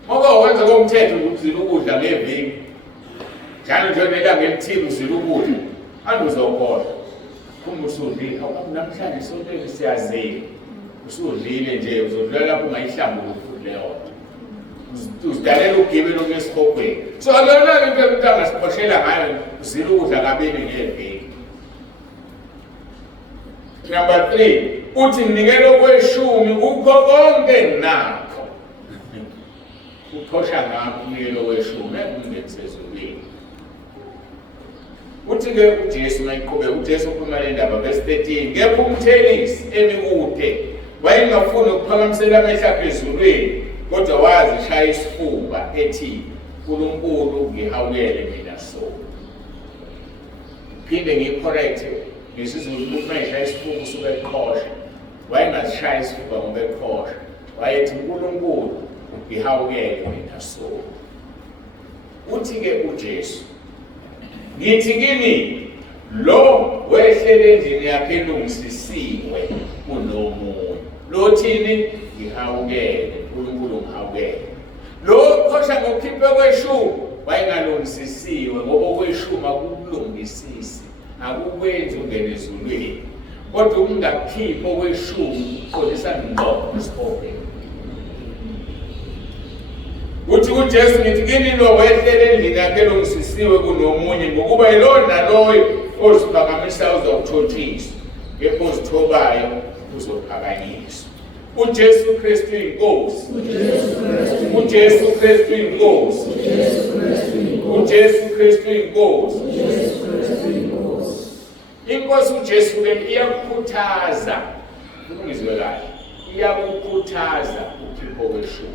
Ngoba wenza komthetho ukuzila ukudla ngeviki. Njalo nje nelanga elithile uzila ukudla. Anduzokhola. Usudlile, namhlanje sonke siyazile. Usudlile nje uzodlala lapho ungayihlambula ufuthi leyo. Uzidalela ugibelo ngesikhokhweni. So lona into umuntu angasikhoshela ngayo uzila ukudla kabili ngeviki. Number 3, uthi nginikela okweshumi kukho konke nakho. Ukhosha ngakho unikelo okweshumi ungenisezulwini. Uthi-ke uJesu mayiqhubeka, uJesu ukhuluma le ndaba verse 13. Kepha umthelisi emikude wayengafuni ukuphakamisela amehlo akhe ezulwini, kodwa wazishaya isifuba ethi uNkulunkulu ngihawukele mina so. Phinde ngiyicorrecte ngesizulu ukuthi mayishaya isifuba usuke eqhosha. Wayengazishaya isifuba ngoba eqhosha. Wayethi uNkulunkulu ngihawukele mina so. Uthi-ke uJesu, ngithi kini lo wehlele endlini yakhe elungisisiwe kunomunye. Lo thini ngihawukele, uNkulunkulu ngihawukele. Lo khosha ngokukhipha kweshumi wayengalungisisiwe ngoba kweshumi akukulungisisi, akukwenzi ungene ezulwini. kodwa ukungakhiphi okweshumi kukholisa ngqo esikhopeni. Uthi uJesu ngithi kini lo wehlele endlini yakhe longisisiwe kunomunye ngokuba yilo naloyo oziphakamisa uzokuthothiswa kepha ozithobayo uzophakanyiswa. uJesu Kristu inkosi. uJesu Kristu inkosi. uJesu Kristu inkosi. Inkosi uJesu ke iyakukhuthaza ukungizwe kahle, iyakukhuthaza ukhipho kweshumi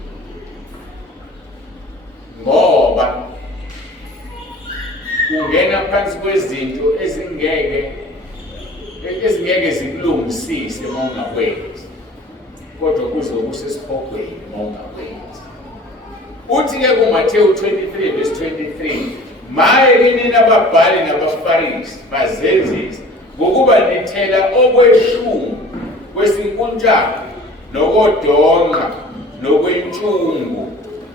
ngoba ungena phansi kwezinto ezingeke zikulungisise uma ungakwenzi, kodwa kuzokusesiphokweni uma ungakwenzi. Uthi-ke kuMathewu 23 verse 23, maye kini nababhali nabafarisi bazenzisi ngokuba nithela okweshumi kwesinkuntshana nokodonqa nokwentshungu,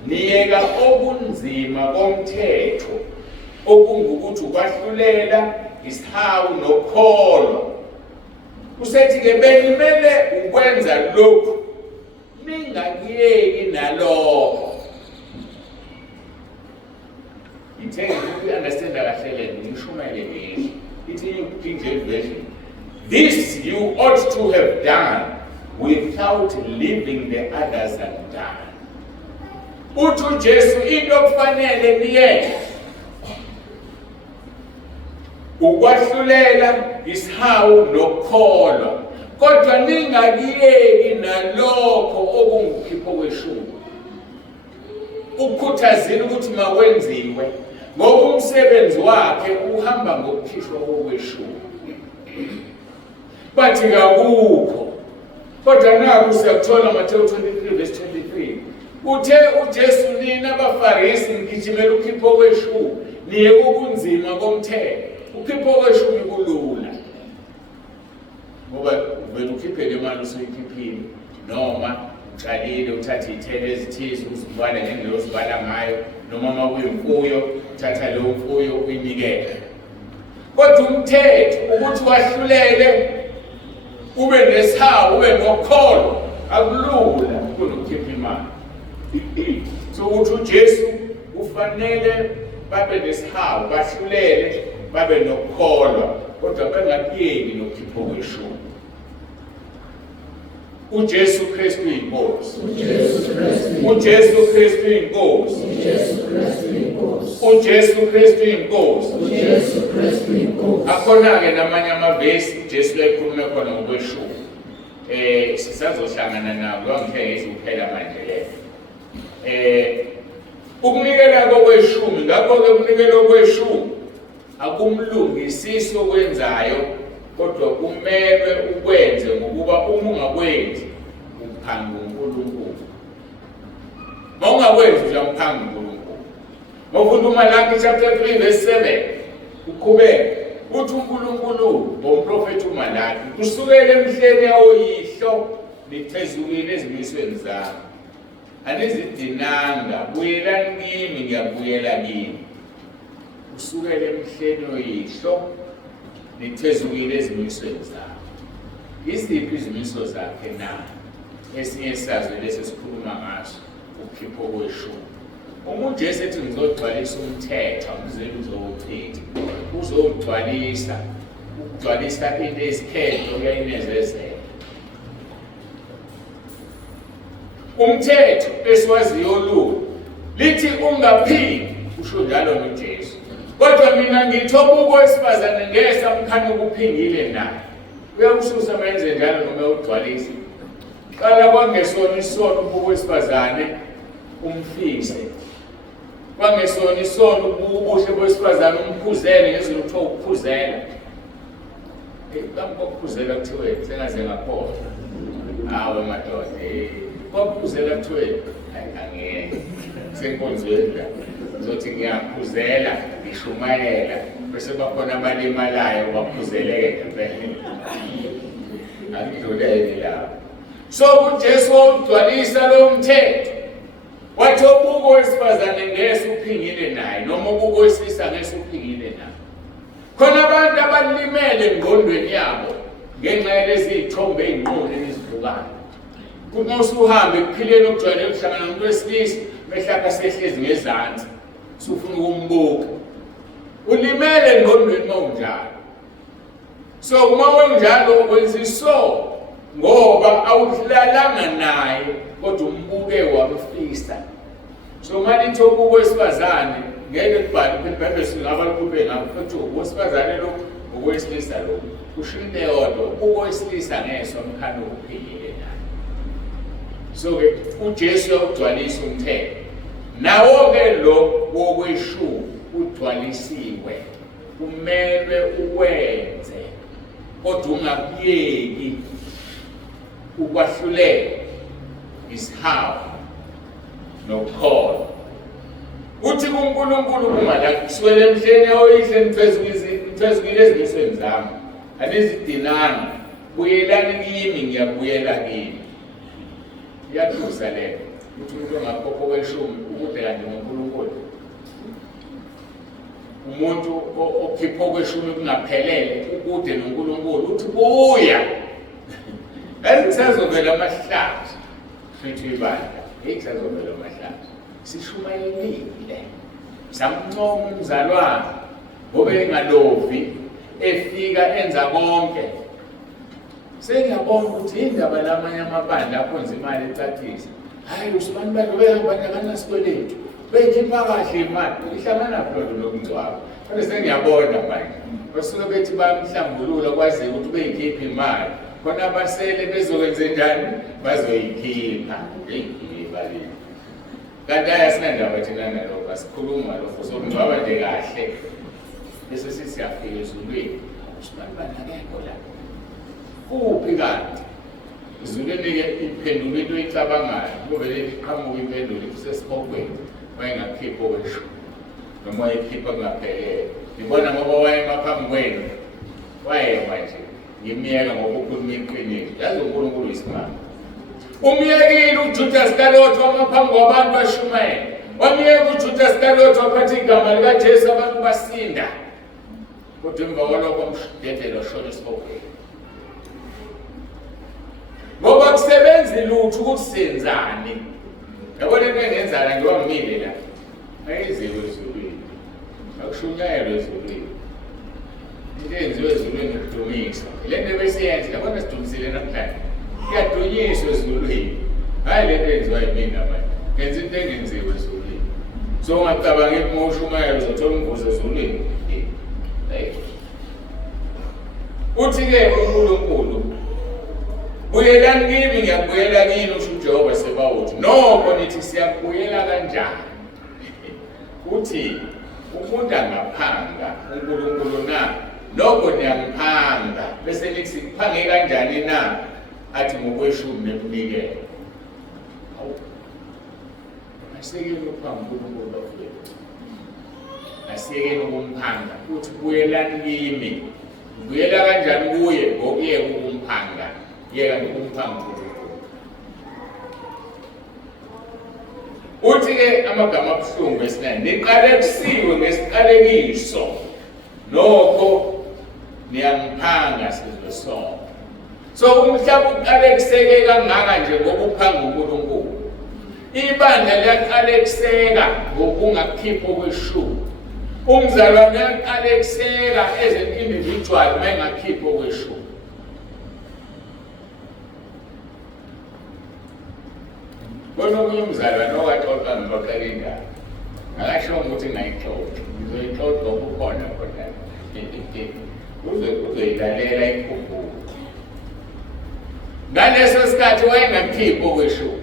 niyeka okunzima komthetho okungukuthi ukwahlulela, isihawu nokholo. Usethi-ke benimele ukwenza lokhu, ningakuyeki nalokho. Ngithenge uku-understand kahle le ngishumele ngisho. Ithi King James Version, this you ought to have done without leaving the others undone. Uthi uJesu into okufanele niyenze ukwahlulela, isihawu nokholo, kodwa ningakuyeki nalokho okungukhipho kweshumi. Ukukhuthazile ukuthi makwenziwe ngoba umsebenzi wakhe uhamba ngokukhishwa kokweshumi. Bathi kakukho, kodwa naku siyakuthola Matewu 23 verse 23, uthe uJesu nina abafarisi ngigijimela ukhipho kweshumi, niye ubunzima komthetho. Ukhipho kweshumi kulula ngoba uvela ukhiphele imali usuyikhiphile, noma uqalile uthathe iy'thelo ezithize uzibale ngendlela ozibala ngayo, noma uma kuyimfuyo uthatha leyo mfuyo uyinikele. Kodwa umthetho ukuthi wahlulele, ube nesihawu, ube nokholo, akulula kunokukhipha imali. So uthi uJesu ufanele babe nesihawu, bahlulele, babe nokholo, kodwa bengakuyeki nokukhipho kweshumi. uJesu Kristu inkosi. uJesu Kristu inkosi. uJesu Kristu inkosi. Akhona-ke namanye amavesi uJesu ekhulume khona ngokweshumi. Sisazohlangana nawo lwangihlengisa kuphela manje le. Ukunikela kokweshumi, ngakho-ke ukunikela kweshumi akumlungisisi okwenzayo, kodwa kumelwe ukwenze ngokuba uma ungakwenzi umphanga uNkulunkulu. Uma ungakwenzi uyamphanga uNkulunkulu. Mawufunda uMalaki chapter 3 verse 7, uqhubeke uthi uNkulunkulu ngomprofethi uMalaki, kusukela emhleni yawoyihlo niphezukile ezimisweni zami, anizidinanga, buyelani kimi ngiyabuyela kimi. Kusukela emhleni yoyihlo niphezukile ezimisweni zami. Iziphi izimiso zakhe na? Esinye sazo lesi sikhuluma ngaso, ukhipho kweshumi. Uma uJesu ethi ngizogcwalisa umthetho, umzeli uzowuchitha, uzowugcwalisa, ukugcwalisa into esikhetho kuyayinezezela. Umthetho esiwaziyo lula lithi ungaphiki, usho njalo noJesu. Kodwa mina ngithi obuko wesifazane ngesa mkhani ukuphingile naye. Uyakususa menze njalo noma ugcwalise. Qala kwangesona isono ubuko wesifazane umfise. Kwangesona isono ubuhle bwesifazane umphuzele ngezilo kuthiwa ukuphuzela. Ukuphuzela kuthiwe sengaze ngakhohlwa. Hawe madoda, ukuphuzela kuthiwe angeke. Senkonzweni la. Ngizothi ngiyaphuzela, ngishumayela, bese bakhona abalimalayo baphuzeleke phela. Angidlulele lapho. So uJesu ugcwalisa lo mthetho. Wathi obuko wesifazane ngese uphingile naye, noma obuko wesilisa ngese uphingile naye. Khona abantu abalimele engqondweni yabo ngenxa yalezithombe ey'nqulu ezivukayo. Kuthi uma usuhambe ekuphileni okujwayele ukuhlangana nomuntu wesilisa mehlaka sehlezi ngezansi usufuna ukumbuka. Ulimele engqondweni uma unjalo. So uma wenjalo wenza iso ngoba awuhlalanga naye kodwa umbuke wamfisa. So manje thoku kwesifazane ngeke kubhali phela singaba likhuphe ngakho futhi owesifazane lo okwesilisa lo ushinde yodwa ukwesilisa ngeso mkhando ukuphilile naye. So ke uJesu uyagcwalisa umthetho. Nawo ke lo wokweshumi udwalisiwe kumele uwenze kodwa ungakuyeki ukwahlulela isihawu nokukholwa. Uthi kuNkulunkulu kungala kuswele emhleni oyihle nithezukile ezimisweni zami anizidinanga buyelani kimi ngiyabuyela kimi. Iyathusa lento ukuthi umuntu ongakhokho kweshumi ukude kanti ngoNkulunkulu. Umuntu okhipha kweshumi kungaphelele ukude noNkulunkulu uthi buya. Asisazovela amahlathi futhi ibandla ekusazovela amahlathi sishumayelile samncoma umzalwane ngoba engalovi efika enza konke. Sengiyabona ukuthi indaba lamanye amabandla akhonza imali ecacisa hayi usibani bantu behamba kanasikweletu bekhipha kahle imali ihlangana phela lokungcwaba. Kodwa sengiyabona manje basuke bethi bamhlambulula kwaziwe ukuthi beyikhipha imali khona abasele bezokwenza njani bazoyikhipha imali. Kanti ayasinandaba thina nalokho asikhuluma lokho sokungcwaba nje kahle bese siyafika ezulwini usibani banakekho la kuphi kanti izulwini iphendula into eyicabangayo kube iqhamuka impendulo kusesibokweni wayengakhipha okwesho noma wayekhipha kungaphelele. Ngibona ngoba wayemaphambi kwenu wayema nje ngimyeka ngoba ukhuluma iqiniso yazi uNkulunkulu isimanga. Umyekile uJudas Iscariot wamaphambi kwabantu bashumayela. Wamyeka uJudas Iscariot waphatha igama likaJesu abantu basinda. Kodwa emva kwalokho wamshidedela washona esibokweni. Ngoba kusebenza lutho ukuthi senzani. Yabona into engenzana nje wangimile la. Ayiziwe ezulwini. Akushunyayelwe ezulwini. Into enziwe ezulwini ukudumisa. Le nto besiyenza yabona sidumisile namhlanje. Iyadunyiswa ezulwini. Hayi le nto enziwa yimina manje. Ngenza into engenziwe ezulwini. So ungacabangi ukuthi uma ushumayela uzothola umvuzo ezulwini. Uthi-ke uNkulunkulu buyelani kimi ngiyabuyela kini usho uJehova Sebawuthi. Nokho nithi siyabuyela kanjani? Uthi umuntu angaphanga uNkulunkulu na? Nokho niyamphanga bese nithi siphange kanjani na? Athi ngokweshumi nekunikela. Asikele ukuphanga uNkulunkulu bafowethu. Asikele ukumphanga. Uthi buyelani kimi. Buyela kanjani kuye ngokuyeka ukumphanga. Yeka ukumphanga uNkulunkulu. Uthi-ke amagama abuhlungu esinani niqalekisiwe ngesiqalekiso nokho niyamphanga sizwe sonke. So umhlaba uqalekiseke kangaka nje ngokuphanga uNkulunkulu. Ibandla liyaqalekiseka ngokungakhipha okweshumi. Umzalwane uyaqalekiseka as an individual uma engakhipha okweshumi. Bona omunye umzalwane okaxoxa ngixoxela indaba akasho ukuthi ngayixoxa ngizoyixoxa ngokukhona khona uzoyilalela ikhumbule. Ngaleso sikhathi wayengakhiphi okweshumi.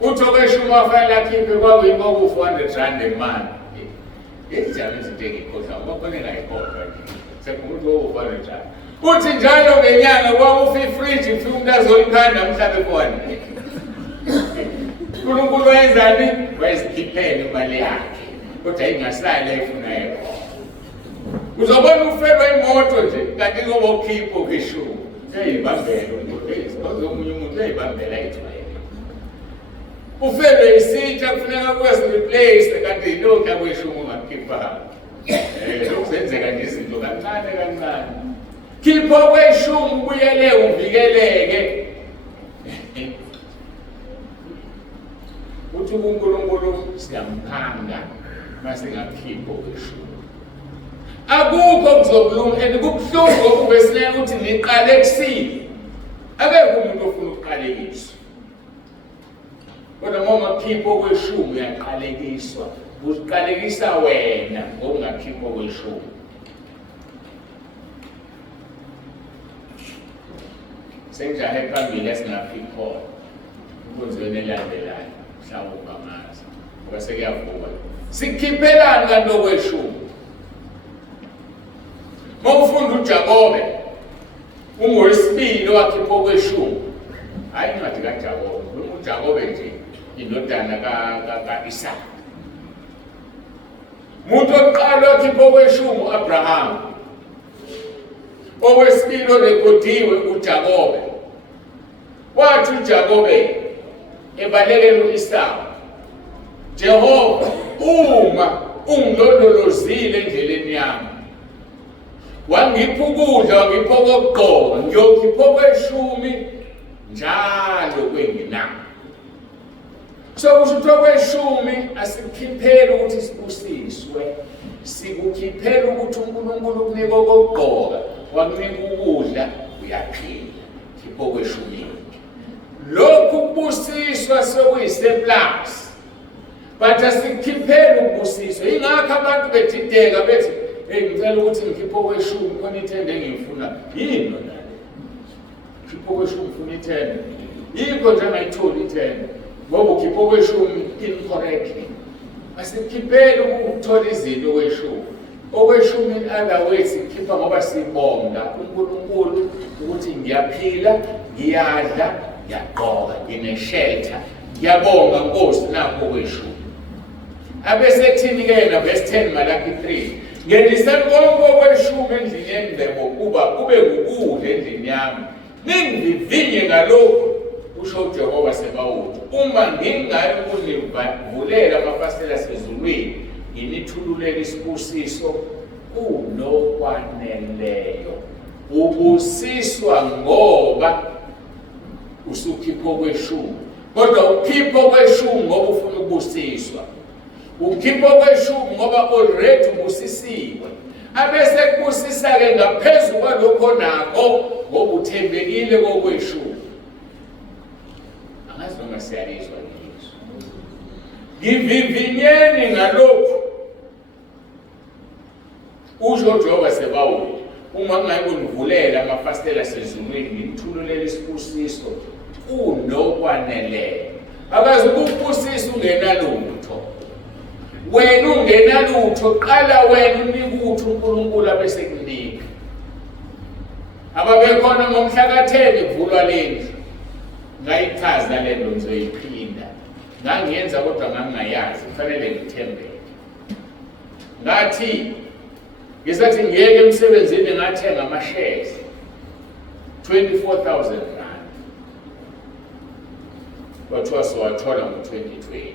Uthi okweshumi wafanele akhiphe kwakuyiko oku-400 emali. Yenzijame izinto engikhohlwa ngoba khona engayikhohlwa sekhumuntu oku-400. Uthi njalo ngenyanga kwakufa ifriji kufika umuntu azolikhanda mhlabe khona. uNkulunkulu wayenzani? Wayezikhiphela imali yakhe kodwa ingasala efuna yena. Uzobona ufelwa imoto nje kanti ngoba ukhipha okweshumi. Uyayibambela nje omunye umuntu uyayibambela ayithwele. Ufelwe isitsha kufuneka kuyasireplace kanti yilokhu akweshumi ungakhipha. Lokhu zenzeka nje izinto kancane kancane. khipha kweshumi ubuyele uvikeleke. Uthi uNkulunkulu siyamphanga mase ngakhipha kweshumi. Akukho kuzokulunga and kubuhlungu ukuvesela ukuthi niqale kusini. Akekho umuntu ofuna ukuqalekiswa. Kodwa uma khipha kweshumi uyaqalekiswa. Uziqalekisa wena ngokungakhipha kweshumi. Sengijahe phambili esingafiki khona. Ukwenzweni elandelayo mhlawumbe amazi. Ngoba sekuyavuka. Sikhiphelani kanti okweshumi. Mawufunda uJakobe ungowesibili wakhipha okweshumi. Hayi incwadi kaJakobe. uJakobe nje indodana ka-Isaka. Umuntu oqala wakhipha okweshumi uAbraham. Owesibili orekhodiwe uJakobe. Wathi uJakobe ebalekela u-Esau, Jehova uma ungilondolozile endleleni yami, wangipha ukudla, wangipha okokugqoka, ngiyokhipha okweshumi njalo kwenginako. So kusho okweshumi asikhipheli ukuthi sibusiswe, sikukhiphela ukuthi uNkulunkulu ukunika okokugqoka, wakunika ukudla, uyaphila. Khipha okweshumi. Lokhu kubusiswa sokuyise-plus, but asikhipheli ukubusiswa. Ingakho abantu bedideka bethi, ngicela ukuthi ngikhiphe okweshumi khona ithende engiyifuna. Yini lona le? Khipha okweshumi ufuna ithende. Yikho nje angayitholi ithende. Ngoba ukhipha okweshumi incorrectly. Asikhipheli ukuthola izinto okweshumi. Okweshumi in other words sikhipha ngoba sibonga uNkulunkulu ukuthi ngiyaphila, ngiyadla, ngiyagqoka, ngine-shelter. Ngiyabonga Nkosi nakho okweshumi. Abese thini-ke yena verse 10 Malaki 3. Ngenisa konke okweshumi endlini yendlebo kuba kube ukudla endlini yami. Ningivivinye ngalokhu, usho uJehova Sebawuthi. Uma ngingayi ukunivulela amafasitela asezulwini, nginithululele isibusiso kunokwaneleyo. Ubusiswa ngoba usukhipha okweshumi. Kodwa ukhipha okweshumi ngoba ufuna ukubusiswa. Ukhipha okweshumi ngoba already ubusisiwe. Abese kubusisa-ke ngaphezulu kwalokho nakho ngoba uthembekile kokweshumi. Angazi noma siyalizwa ngizwe. Ngivivinyeni ngalokhu, usho uJehova Sebawuthi. Uma ngingayikunivulela amafasitela asezulwini, ngithululele isibusiso kunokwaneleyo. Akazi ukubusisa ungenalutho. Wena ungenalutho, qala wena unike utho uNkulunkulu abese kunika. Ababekhona ngomhla ka-10 kuvulwa lendlu. Ngayichaza le nto ngizoyiphinda. Ngangiyenza kodwa ngangingayazi, kufanele ngithembeke. Ngathi ngisathi ngiyeke emsebenzini ngathenga ama-shares 24,000 rand. Kwathiwa siwathola ngo-2020.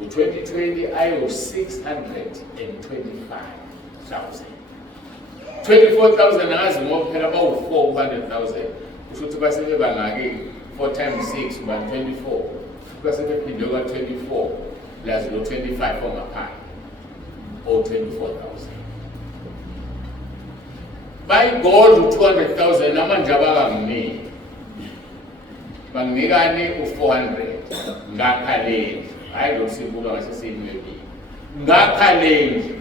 Ngo-2020 ayo-625,000. 24,000 angazi ngoba phela bawu-400,000. Kusho ukuthi basebe bangaki 4 times 6 ba 24. Basebe phindwe ka-24 plus lo 25 ongaphandle or 24,000. Bayigodla u-200,000 namanje abakanginiki. Banginikani u-400 ngakhalendlu. Hayi lo sibulo ngasesiyinwebile. Ngakhalendlu.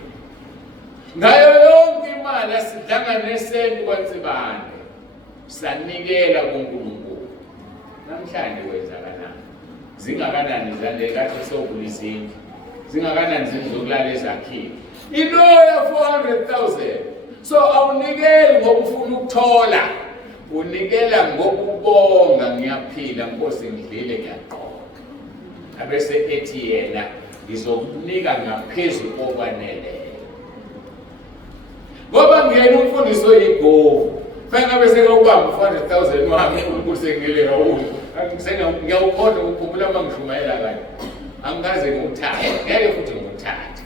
Ngayo yonke imali asidlanga nesenti kwaNsibande. Sanikela kuNkulunkulu. Namhlanje kwenzakalani? Zingakanani zale kade sokubulizini? Zingakanani zokulala ezakhiwe? Iloya 400,000. So awunikeli ngoba ufuna ukuthola. Unikela ngokubonga, ngiyaphila Nkosi ngidlile ngiyaqoqa. Abese ethi yena ngizokunika ngaphezulu kokwaneleyo. Ngoba ngiyena umfundiso yigovu. Fanele bese ngokubamba 400,000 wami ukusengile kawu. Ngiyawukhona ukukhumbula mangishumayela kanje. Angikaze nguthathe, ngeke futhi nguthathe.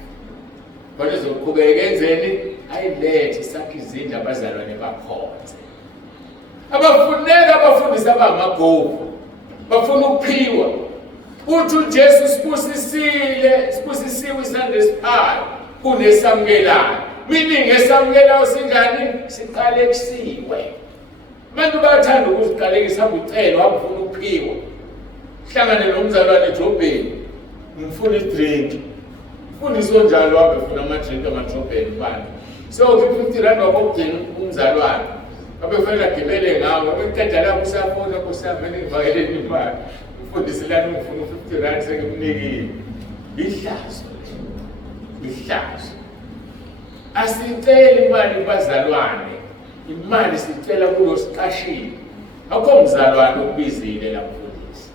Kodwa zoqhubeka enzeni ayilethe sakhe izindlu abazalwane bakhonze. Abafuneka abafundisi abamagogo bafuna ukuphiwa. Uthi uJesu sibusisiwe isandla esiphayo kunesamukelayo. Meaning esamukelayo sinjani? Siqalekisiwe. Abantu bayathanda ukuziqalekisa ucela wabufuna ukuphiwa. Hlangane nomzalwane eJobheni ngifuna idrink. Mfundisi onjalo wabefuna ama-drink ama-Jobheni bani. So R50 wakugcina umzalwane. Abefuna agibele ngawo, abeqeda lapho usafona kusavele ngivakeleni imali. Umfundisi lana ungifuna R50 sekemnikile. Ihlazo. Ihlazo. Asicela imali kubazalwane. Imali sicela kulo siqashile. Akho mzalwane ukubizile la mfundisi.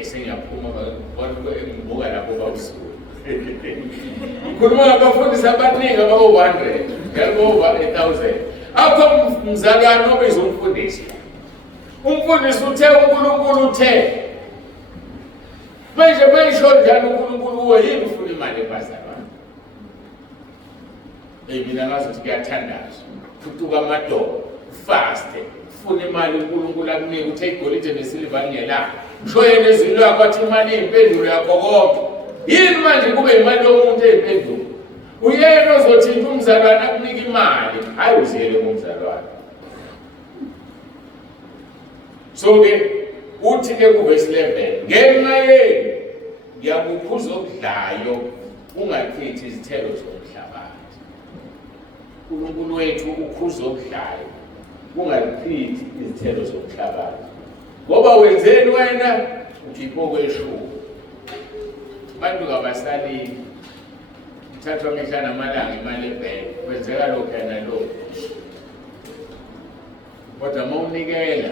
Esengiyaphuma ngibuka lapho bawusuku. Ngikhuluma ngabafundisi abaningi ababo-100, ngabo-over 1,000. Akho mzalwane obiza umfundisi. Umfundisi uthe uNkulunkulu uthe. Manje bayisho njalo uNkulunkulu yini ufuna imali ebazalwane. Mina ngazothi kuyathandaza. Futuka amadoda, faste, ufuna imali uNkulunkulu akunika uthe igolide nesiliva ngela. Mshoyene ezilo yakho athi imali impendulo yakho konke. Yini manje kube imali yomuntu eyimpendulo? Uyena ozothinta umzalwane akunika imali, hayi uziyele kumzalwane. So ke uthi ke kuverse 11, ngenxa yenu ngiyakuphuza okudlayo ungakhethi izithelo zomhlabathi. uNkulunkulu wethu ukhuza okudlayo ungakhethi izithelo zomhlabathi. Ngoba wenzeni wena? Ukhipha okweshumi. Abantu kabasalini thathwa mihla namalanga imali ebhenki kwenzeka lokho nalokho. Kodwa mawunikela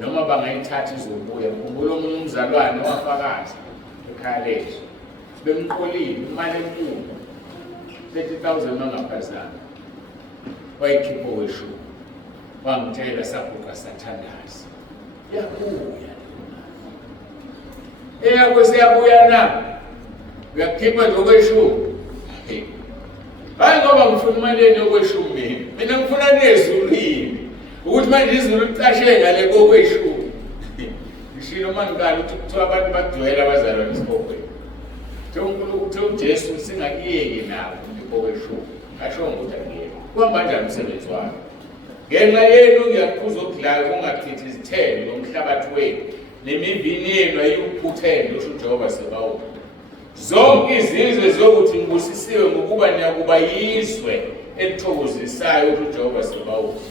noma bangayithatha izobuya. Ngikhumbula omunye umzalwane wafakaza ekhaya lethu bemqolile imali enkulu 30,000 mangaphazana wayikhipha okweshumi. Wangitshela sabuka sathandaza. Yabuya eyakho siyabuya na uyakhipha okweshumi. Hayi ngoba ngifuna imali yokweshumi mina ngifuna nezulwini ukuthi manje izulu liqashe ngale kokweshumi. Ngishilo mangikala ukuthi kuthiwa abantu bagcwele abazalwane esibokweni. Uthe uJesu singakiyeki nabo kokweshumi. Asho ukuthi akuyeke. Kuhamba kanjani umsebenzi wami? Ngenxa yenu ngiyakuphuza okudlayo ungachithi izithelo zomhlabathi wenu nemivini yenu ayikuphuthele losho uJehova Sebawothi. Zonke izizwe zokuthi ngibusisiwe ngokuba niyakuba yizwe elithokozisayo uJehova Sebawothi.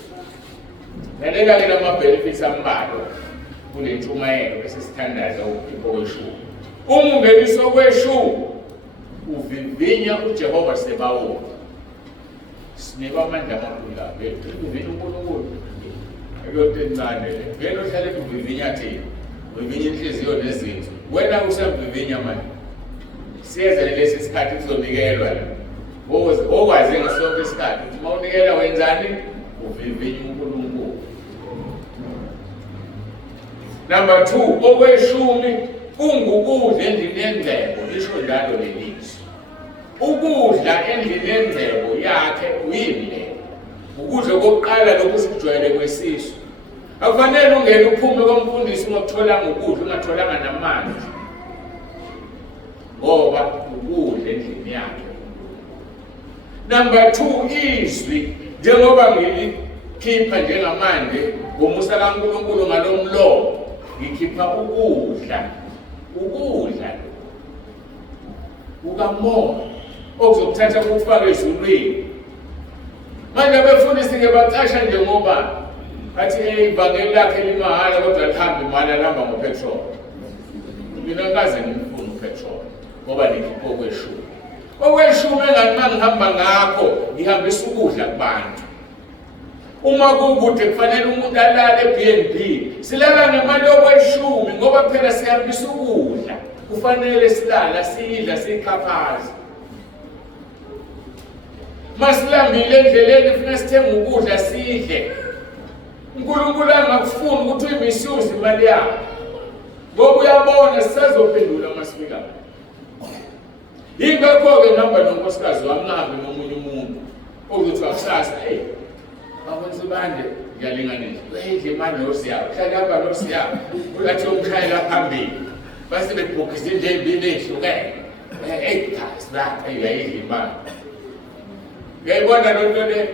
Lalela-ke lama-benefits ambalwa kule ntshumayelo bese sithandaza ukukhipha okweshumi. Uma ungenisa okweshumi uvivinya uJehova Sebawothi. Sinikwa amandla amakhulu lapho. Uvivinya uNkulunkulu. Akuyonto encane le. Ngeke uhlale uvivinya thina. Uvivinya inhliziyo nezinto. Wena usavivinya manje. Siyeze lesi sikhathi kuzonikelwa la. Okwazi ngasonke isikhathi ukuthi mawunikela wenzani? Uvivinya uNkulunkulu. Number 2, okweshumi kungukudla endlini yengcebo, lisho njalo lelizwi. Ukudla endlini yengcebo yakhe uyini? Ukudla kokuqala lokhu sikujwayele kwesisu. Akufanele ungene uphume komfundisi ungakutholanga ukudla ungatholanga namanzi. Ngoba ukudla endlini yakhe. Number 2, izwi njengoba ngilikhipha njengamanje ngomusa kaNkulunkulu ngalomlomo ngikhipha ukudla ukamoya okuzokuthatha ukufaka ezulwini. Manje abefundisi ke bacasha njengoba athi ivangeli lakhe limahala kodwa lihambe imali lihamba ngopetrol. Mina ngaze ngifuna upetrol ngoba nikhipha okweshumi. Okweshumi engani mangihamba ngakho ngihambisa ukudla kubantu. Uma kukude kufanele umuntu alale eBnB. Silala ngemali yokweshumi ngoba phela sihambisa ukudla. Kufanele silala sidla sikhaphaza. Masilambile endleleni kufanele sithenge ukudla sidle. uNkulunkulu angakufuni ukuthi uyimisuze imali yakho. Ngoba uyabona sisazophendula masifika. Yingakho-ke ngihamba nonkosikazi wami ngihambe nomunye umuntu okuzothi kusasa babona Sibande ngiyalinganisa uyidla imali noSiyawo hlala hamba noSiyawo uyathi umshayela phambili base bebhukisa into ey'mbili ey'hlukene Sibande uyayidla imali uyayibona loo nto le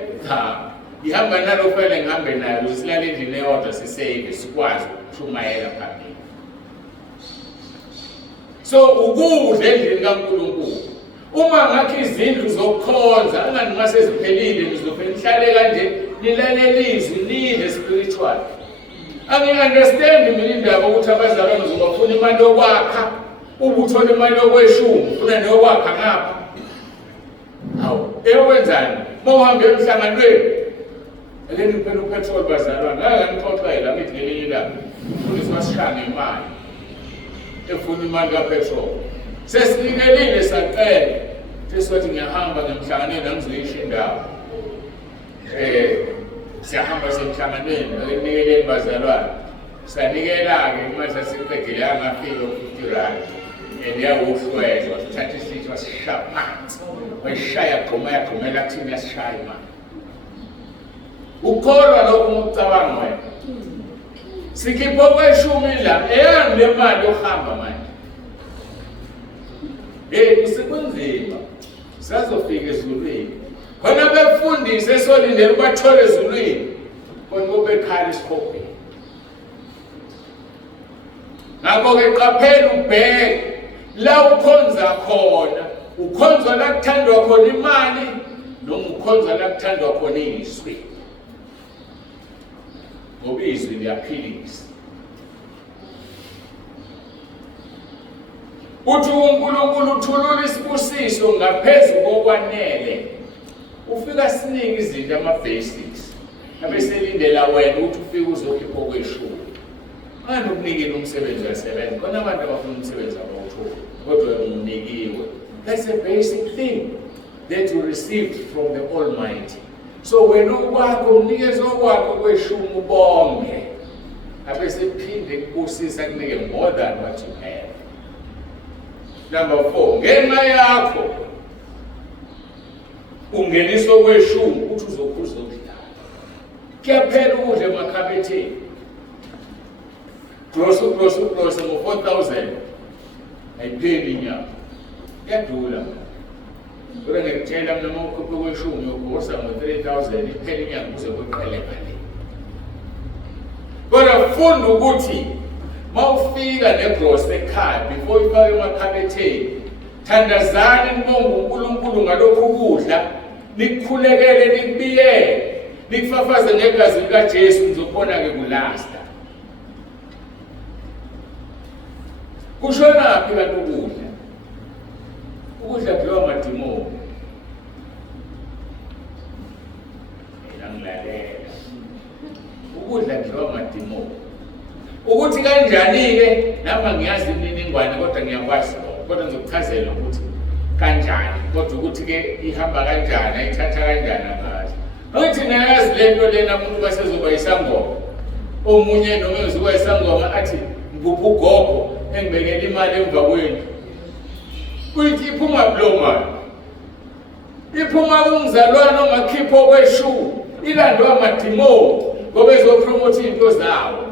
ihamba nalo fanele ngihambe nayo ukuze silale endlini eyodwa sisave sikwazi ukushumayela phambili. So ukudla endlini kaNkulunkulu uma ngakho izindlu zokukhonza angani uma seziphelile nizofuna nihlale kanje nilalele izwi nidle spiritual. Angi-understand mina indaba ukuthi abazalwane uzobafuna imali yokwakha ubuthola imali yokweshumi ufuna neyokwakha ngapha. Hawu eyowenzani uma uhambe emhlanganweni eleni kuphela upetrol bazalwane nganganixoxela ngithi ngelinye ilanga ufundiswa masishange imali efuna imali kapetrol sesinikelile saqela sesiwathi ngiyahamba ngemhlanganweni angizoyisho indawo siyahamba semhlanganweni ekunikeleni bazalwane sanikela-ke imali sasiqedile angafika u-50 and yakuhlwezwa sithatha isithi wasishaya phansi wayishaya yagqumela kuthini yasishaya imali. Ukholwa lokhu ngokucabanga wena sikhipha kweshumi la eyami le mali yokuhamba manje kusekunzima sazofika ezulwini khona befundise esolindele ubathole ezulwini khona kubekhala isikhopeni. Ngakho-ke qaphela ubheke la ukhonza khona ukhonzwa la kuthandwa khona imali noma ukhonzwa la kuthandwa khona izwi ngoba izwi liyaphilisa. Uthi uNkulunkulu uthulula isibusiso ngaphezu kokwanele ufika siningi izinto ama-basics abeselindela wena ukuthi ufike uzokhipha okweshumi ngani ukunikela umsebenzi wasebenza khona abantu abafuna umsebenzi abawutholi kodwa unikiwe. That's a basic thing that you received from the Almighty. So wena ukwakho unikeza okwakho kweshumi ubonge abesephinde kubusisa kunike more than what you have. Number 4, ngenxa yakho ungeniswa kweshumi uthi uzokhuza ukudla kuyaphela ukudla emakhabetheni gross ngo-4,000 ayipheli inyama kuyadula. Kodwa ngikutshela mina uma ukhuphe kweshumi yokuhosa ngo-3,000 iphela inyanga kuze kweqele ngale. Kodwa funda ukuthi uma ufika negross ekhaya before ifake emakhabetheni thandazani nibonge uNkulunkulu ngalokhu kudla nikukhulekele nikubiyele nikufafaze ngegazi likaJesu nizobona-ke kulasta. Kushonaphi kanti ukudla? Ukudla kudliwa amadimoni. Ngilalela. Ukudla kudliwa amadimoni. Ukuthi kanjani-ke nami ngiyazi imininingwane kodwa ngiyakwazi kodwa ngizokuchazela ukuthi kanjani kodwa ukuthi-ke ihamba kanjani ayithatha kanjani ngazi. Ngithi nayazi lento lena umuntu basezoba isangoma omunye noma ezoba isangoma athi ngikuphi ugogo engibekela imali emva kwenu kuyithi iphuma bloma iphuma kumzalwane ongakhipha okweshumi ilandwa amadimoni ngoba ezopromotha iy'nto zawo.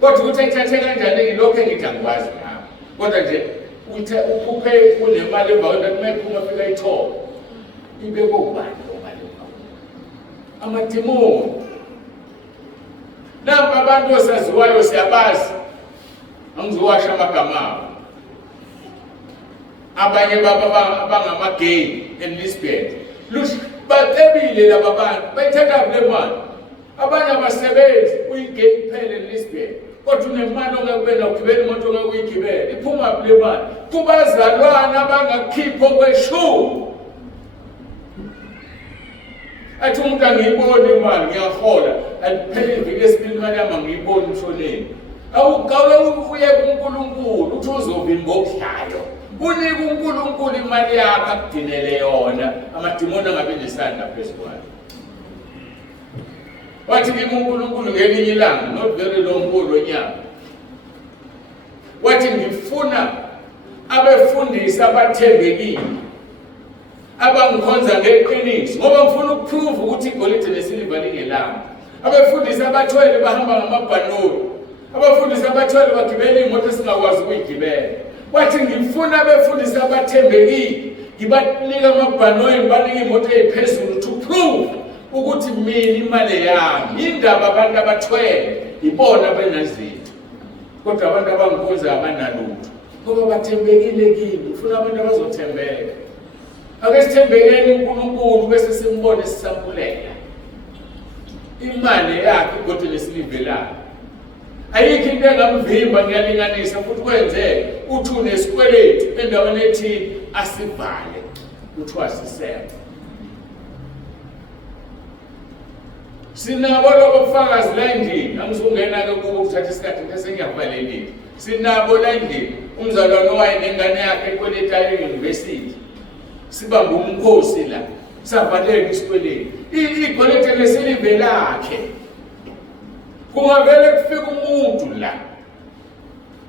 Kodwa ukuthi engithathe kanjani lokho engithi angikwazi ngabo kodwa nje ukhuphe kunemali emva kwenu uma iphuma fika ithoba ibe kokubani lo mali amadimoni. Nampa abantu osaziwayo siyabazi angizowasha amagama abo. Abanye baba abangama-gay eLisbeth bacebile laba bantu bayithatha kule mali. Abanye abasebenzi uyi-gay kuphela eLisbeth kodwa unemali ongekubela ugibela imoto ongekuyigibela iphuma kule mali kubazalwane abangakhipha okweshumi. Athi umuntu angiyiboni imali ngiyahola aliphele iviki esibili imali yami angiyiboni umshoneni. Awugawe uye kuNkulunkulu uthi uzovimba okudlayo unike uNkulunkulu imali yakho akudinele yona amadimoni angabi nesandla phezu kwayo. Wathi kimi uNkulunkulu ngelinye ilanga not very long ago lonyaka wathi ngifuna abe abefundisi abathembekile abangikhonza ngeqiniso ngoba ngifuna ukuprove ukuthi igolide nesiliva lingelami. Abefundisi abathwele bahamba ngamabhanoli, abafundisi abathwele bagibela imoto esingakwazi ukuyigibela. Wathi ngifuna abefundisi abathembekile ngibanika amabhanoli, ngibanika imoto eziphezulu to prove ukuthi mina imali yami. Indaba abantu abathwele ibona benazinto, kodwa abantu abangikhonza abanalutho ngoba bathembekile kimi. Ufuna abantu abazothembeka. Ake sithembekeni uNkulunkulu bese simbone sisampulela imali yakhe kodwa nesilive lakhe. Ayikho into engamvimba, ngiyalinganisa futhi kwenzeke uthi unesikweletu endaweni ethile asivale kuthiwa sisebenza. Sinabo lobo bufakazi la endlini, angizungena-ke kubo ukuthatha isikhathi bese ngiyakubalelile. Sinabo la endlini, umzalwane wayenengane yakhe ekweleta e-university, sibambe umkhosi la, savaleka isikweletu. Igolide nesilive lakhe. Kungavele kufika umuntu la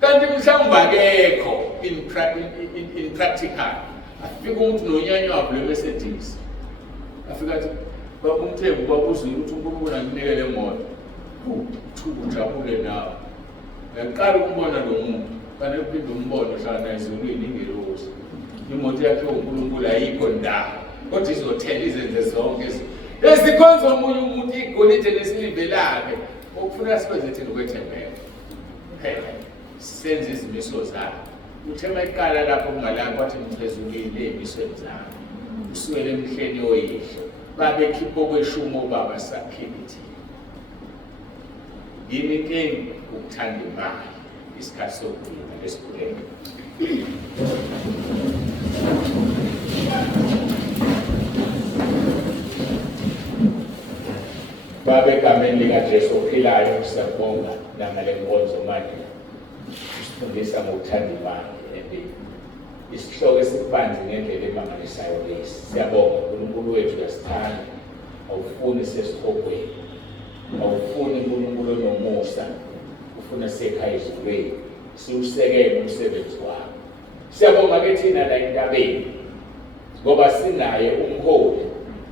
kanti mhlawumbe akekho in practical, afika umuntu nonyanywavu lwe-Mercedes, afika athi baba uMthembu babuzile ukuthi uNkulunkulu anginikele le moto. Thuba ujabule nawe. Ngaqala ukumbona lo muntu, kanti uphinde umbone hlala naye ezulwini ingelosi. Imoto yakhe uNkulunkulu ayikho ndawo, kodwa izothela izenze zonke ezikhonza omunye umuntu igolide nesilive lakhe. Okufuna sikwenze thina ukwethembeka. Senze izimiso zakhe. Uthema iqala lapho kungalapho wathi ngiphezulile emisweni zakhe. Usukele emhleni oyihle. Babekhipha okweshumi obaba sakhilithi. Yini inkinga? Ukuthanda imali. Isikhathi sokulinda lesikhuleko. Babe egameni likaJesu ophilayo siyabonga nangale nkonzo manje. Sifundisa ngokuthanda imali empilweni. Isihloko esibanzi ngendlela emangalisayo lesi. Siyabonga uNkulunkulu wethu uyasithanda. Awufuni sesihogweni. Awufuni uNkulunkulu onomusa. Ufuna sekhaya ezulwini. Siusekele umsebenzi wakho. Siyabonga ke thina la entabeni ngoba sinaye umholi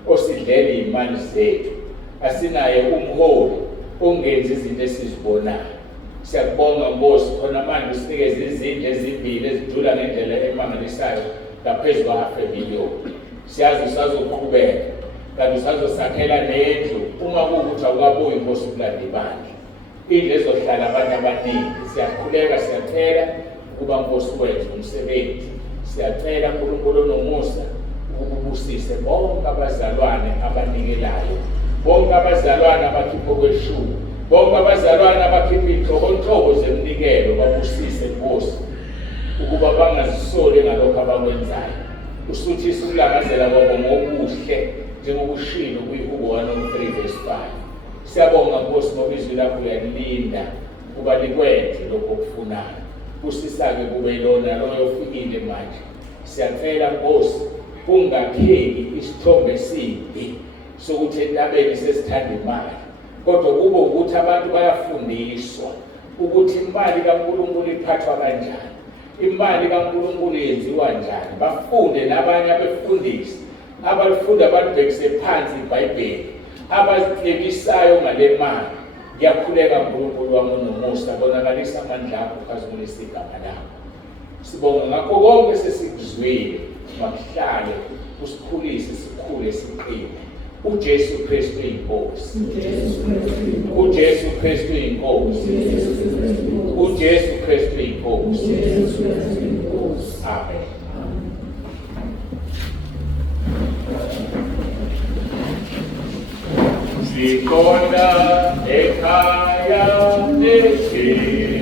osidlela imali zethu. Asinaye umholi ongenza izinto esizibonayo. Siyakubonga Nkosi khona manje usinikeze izindlu ezimbili ezidlula ngendlela emangalisayo ngaphezulu kwa500,000. Siyazi usazoqhubeka kanti usazosakhela nendlu uma kuwukuthi awukabuyi Nkosi ukulanda ibandla. Indlu ezohlala abantu abaningi. Siyakhuleka siyacela ukuba Nkosi wenze umsebenzi. Siyacela uNkulunkulu onomusa ukubusise bonke abazalwane abanikelayo, bonke abazalwane abakhipha okweshumi, bonke abazalwane abakhipha inhlobonhlobo zemnikelo. Babusise Nkosi ukuba bangazisoli ngalokho abakwenzayo. Usuthise ukulangazela kwabo ngokuhle njengokushilo kwiHubo 1:3-5. Siyabonga Nkosi ngoba izwi lakho uyalilinda ukuba likwenze lokho okufunayo. Usisake kube lona loyo ofikile manje. Siyacela Nkosi ungakheki isithombe esibi sokuthi entabeni sesithanda imali, kodwa kube ukuthi abantu bayafundiswa ukuthi imali kaNkulunkulu iphathwa kanjani, imali kaNkulunkulu yenziwa njani. Bafunde nabanye abefundisi abalifunda balibhekise phansi iBhayibheli, abazihlebisayo ngale mali. Ngiyakhuleka uNkulunkulu wami onomusa, bonakalisa amandla akho ukhazimulisa igama lakho. Sibonga ngakho konke sesikuzwile, makuhlale usikhulise sikhule siqine. uJesu Kristu inkosi. uJesu Kristu inkosi. uJesu Kristu inkosi. Amen. Sikhona ekhaya lesithina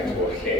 phakathi kohlelo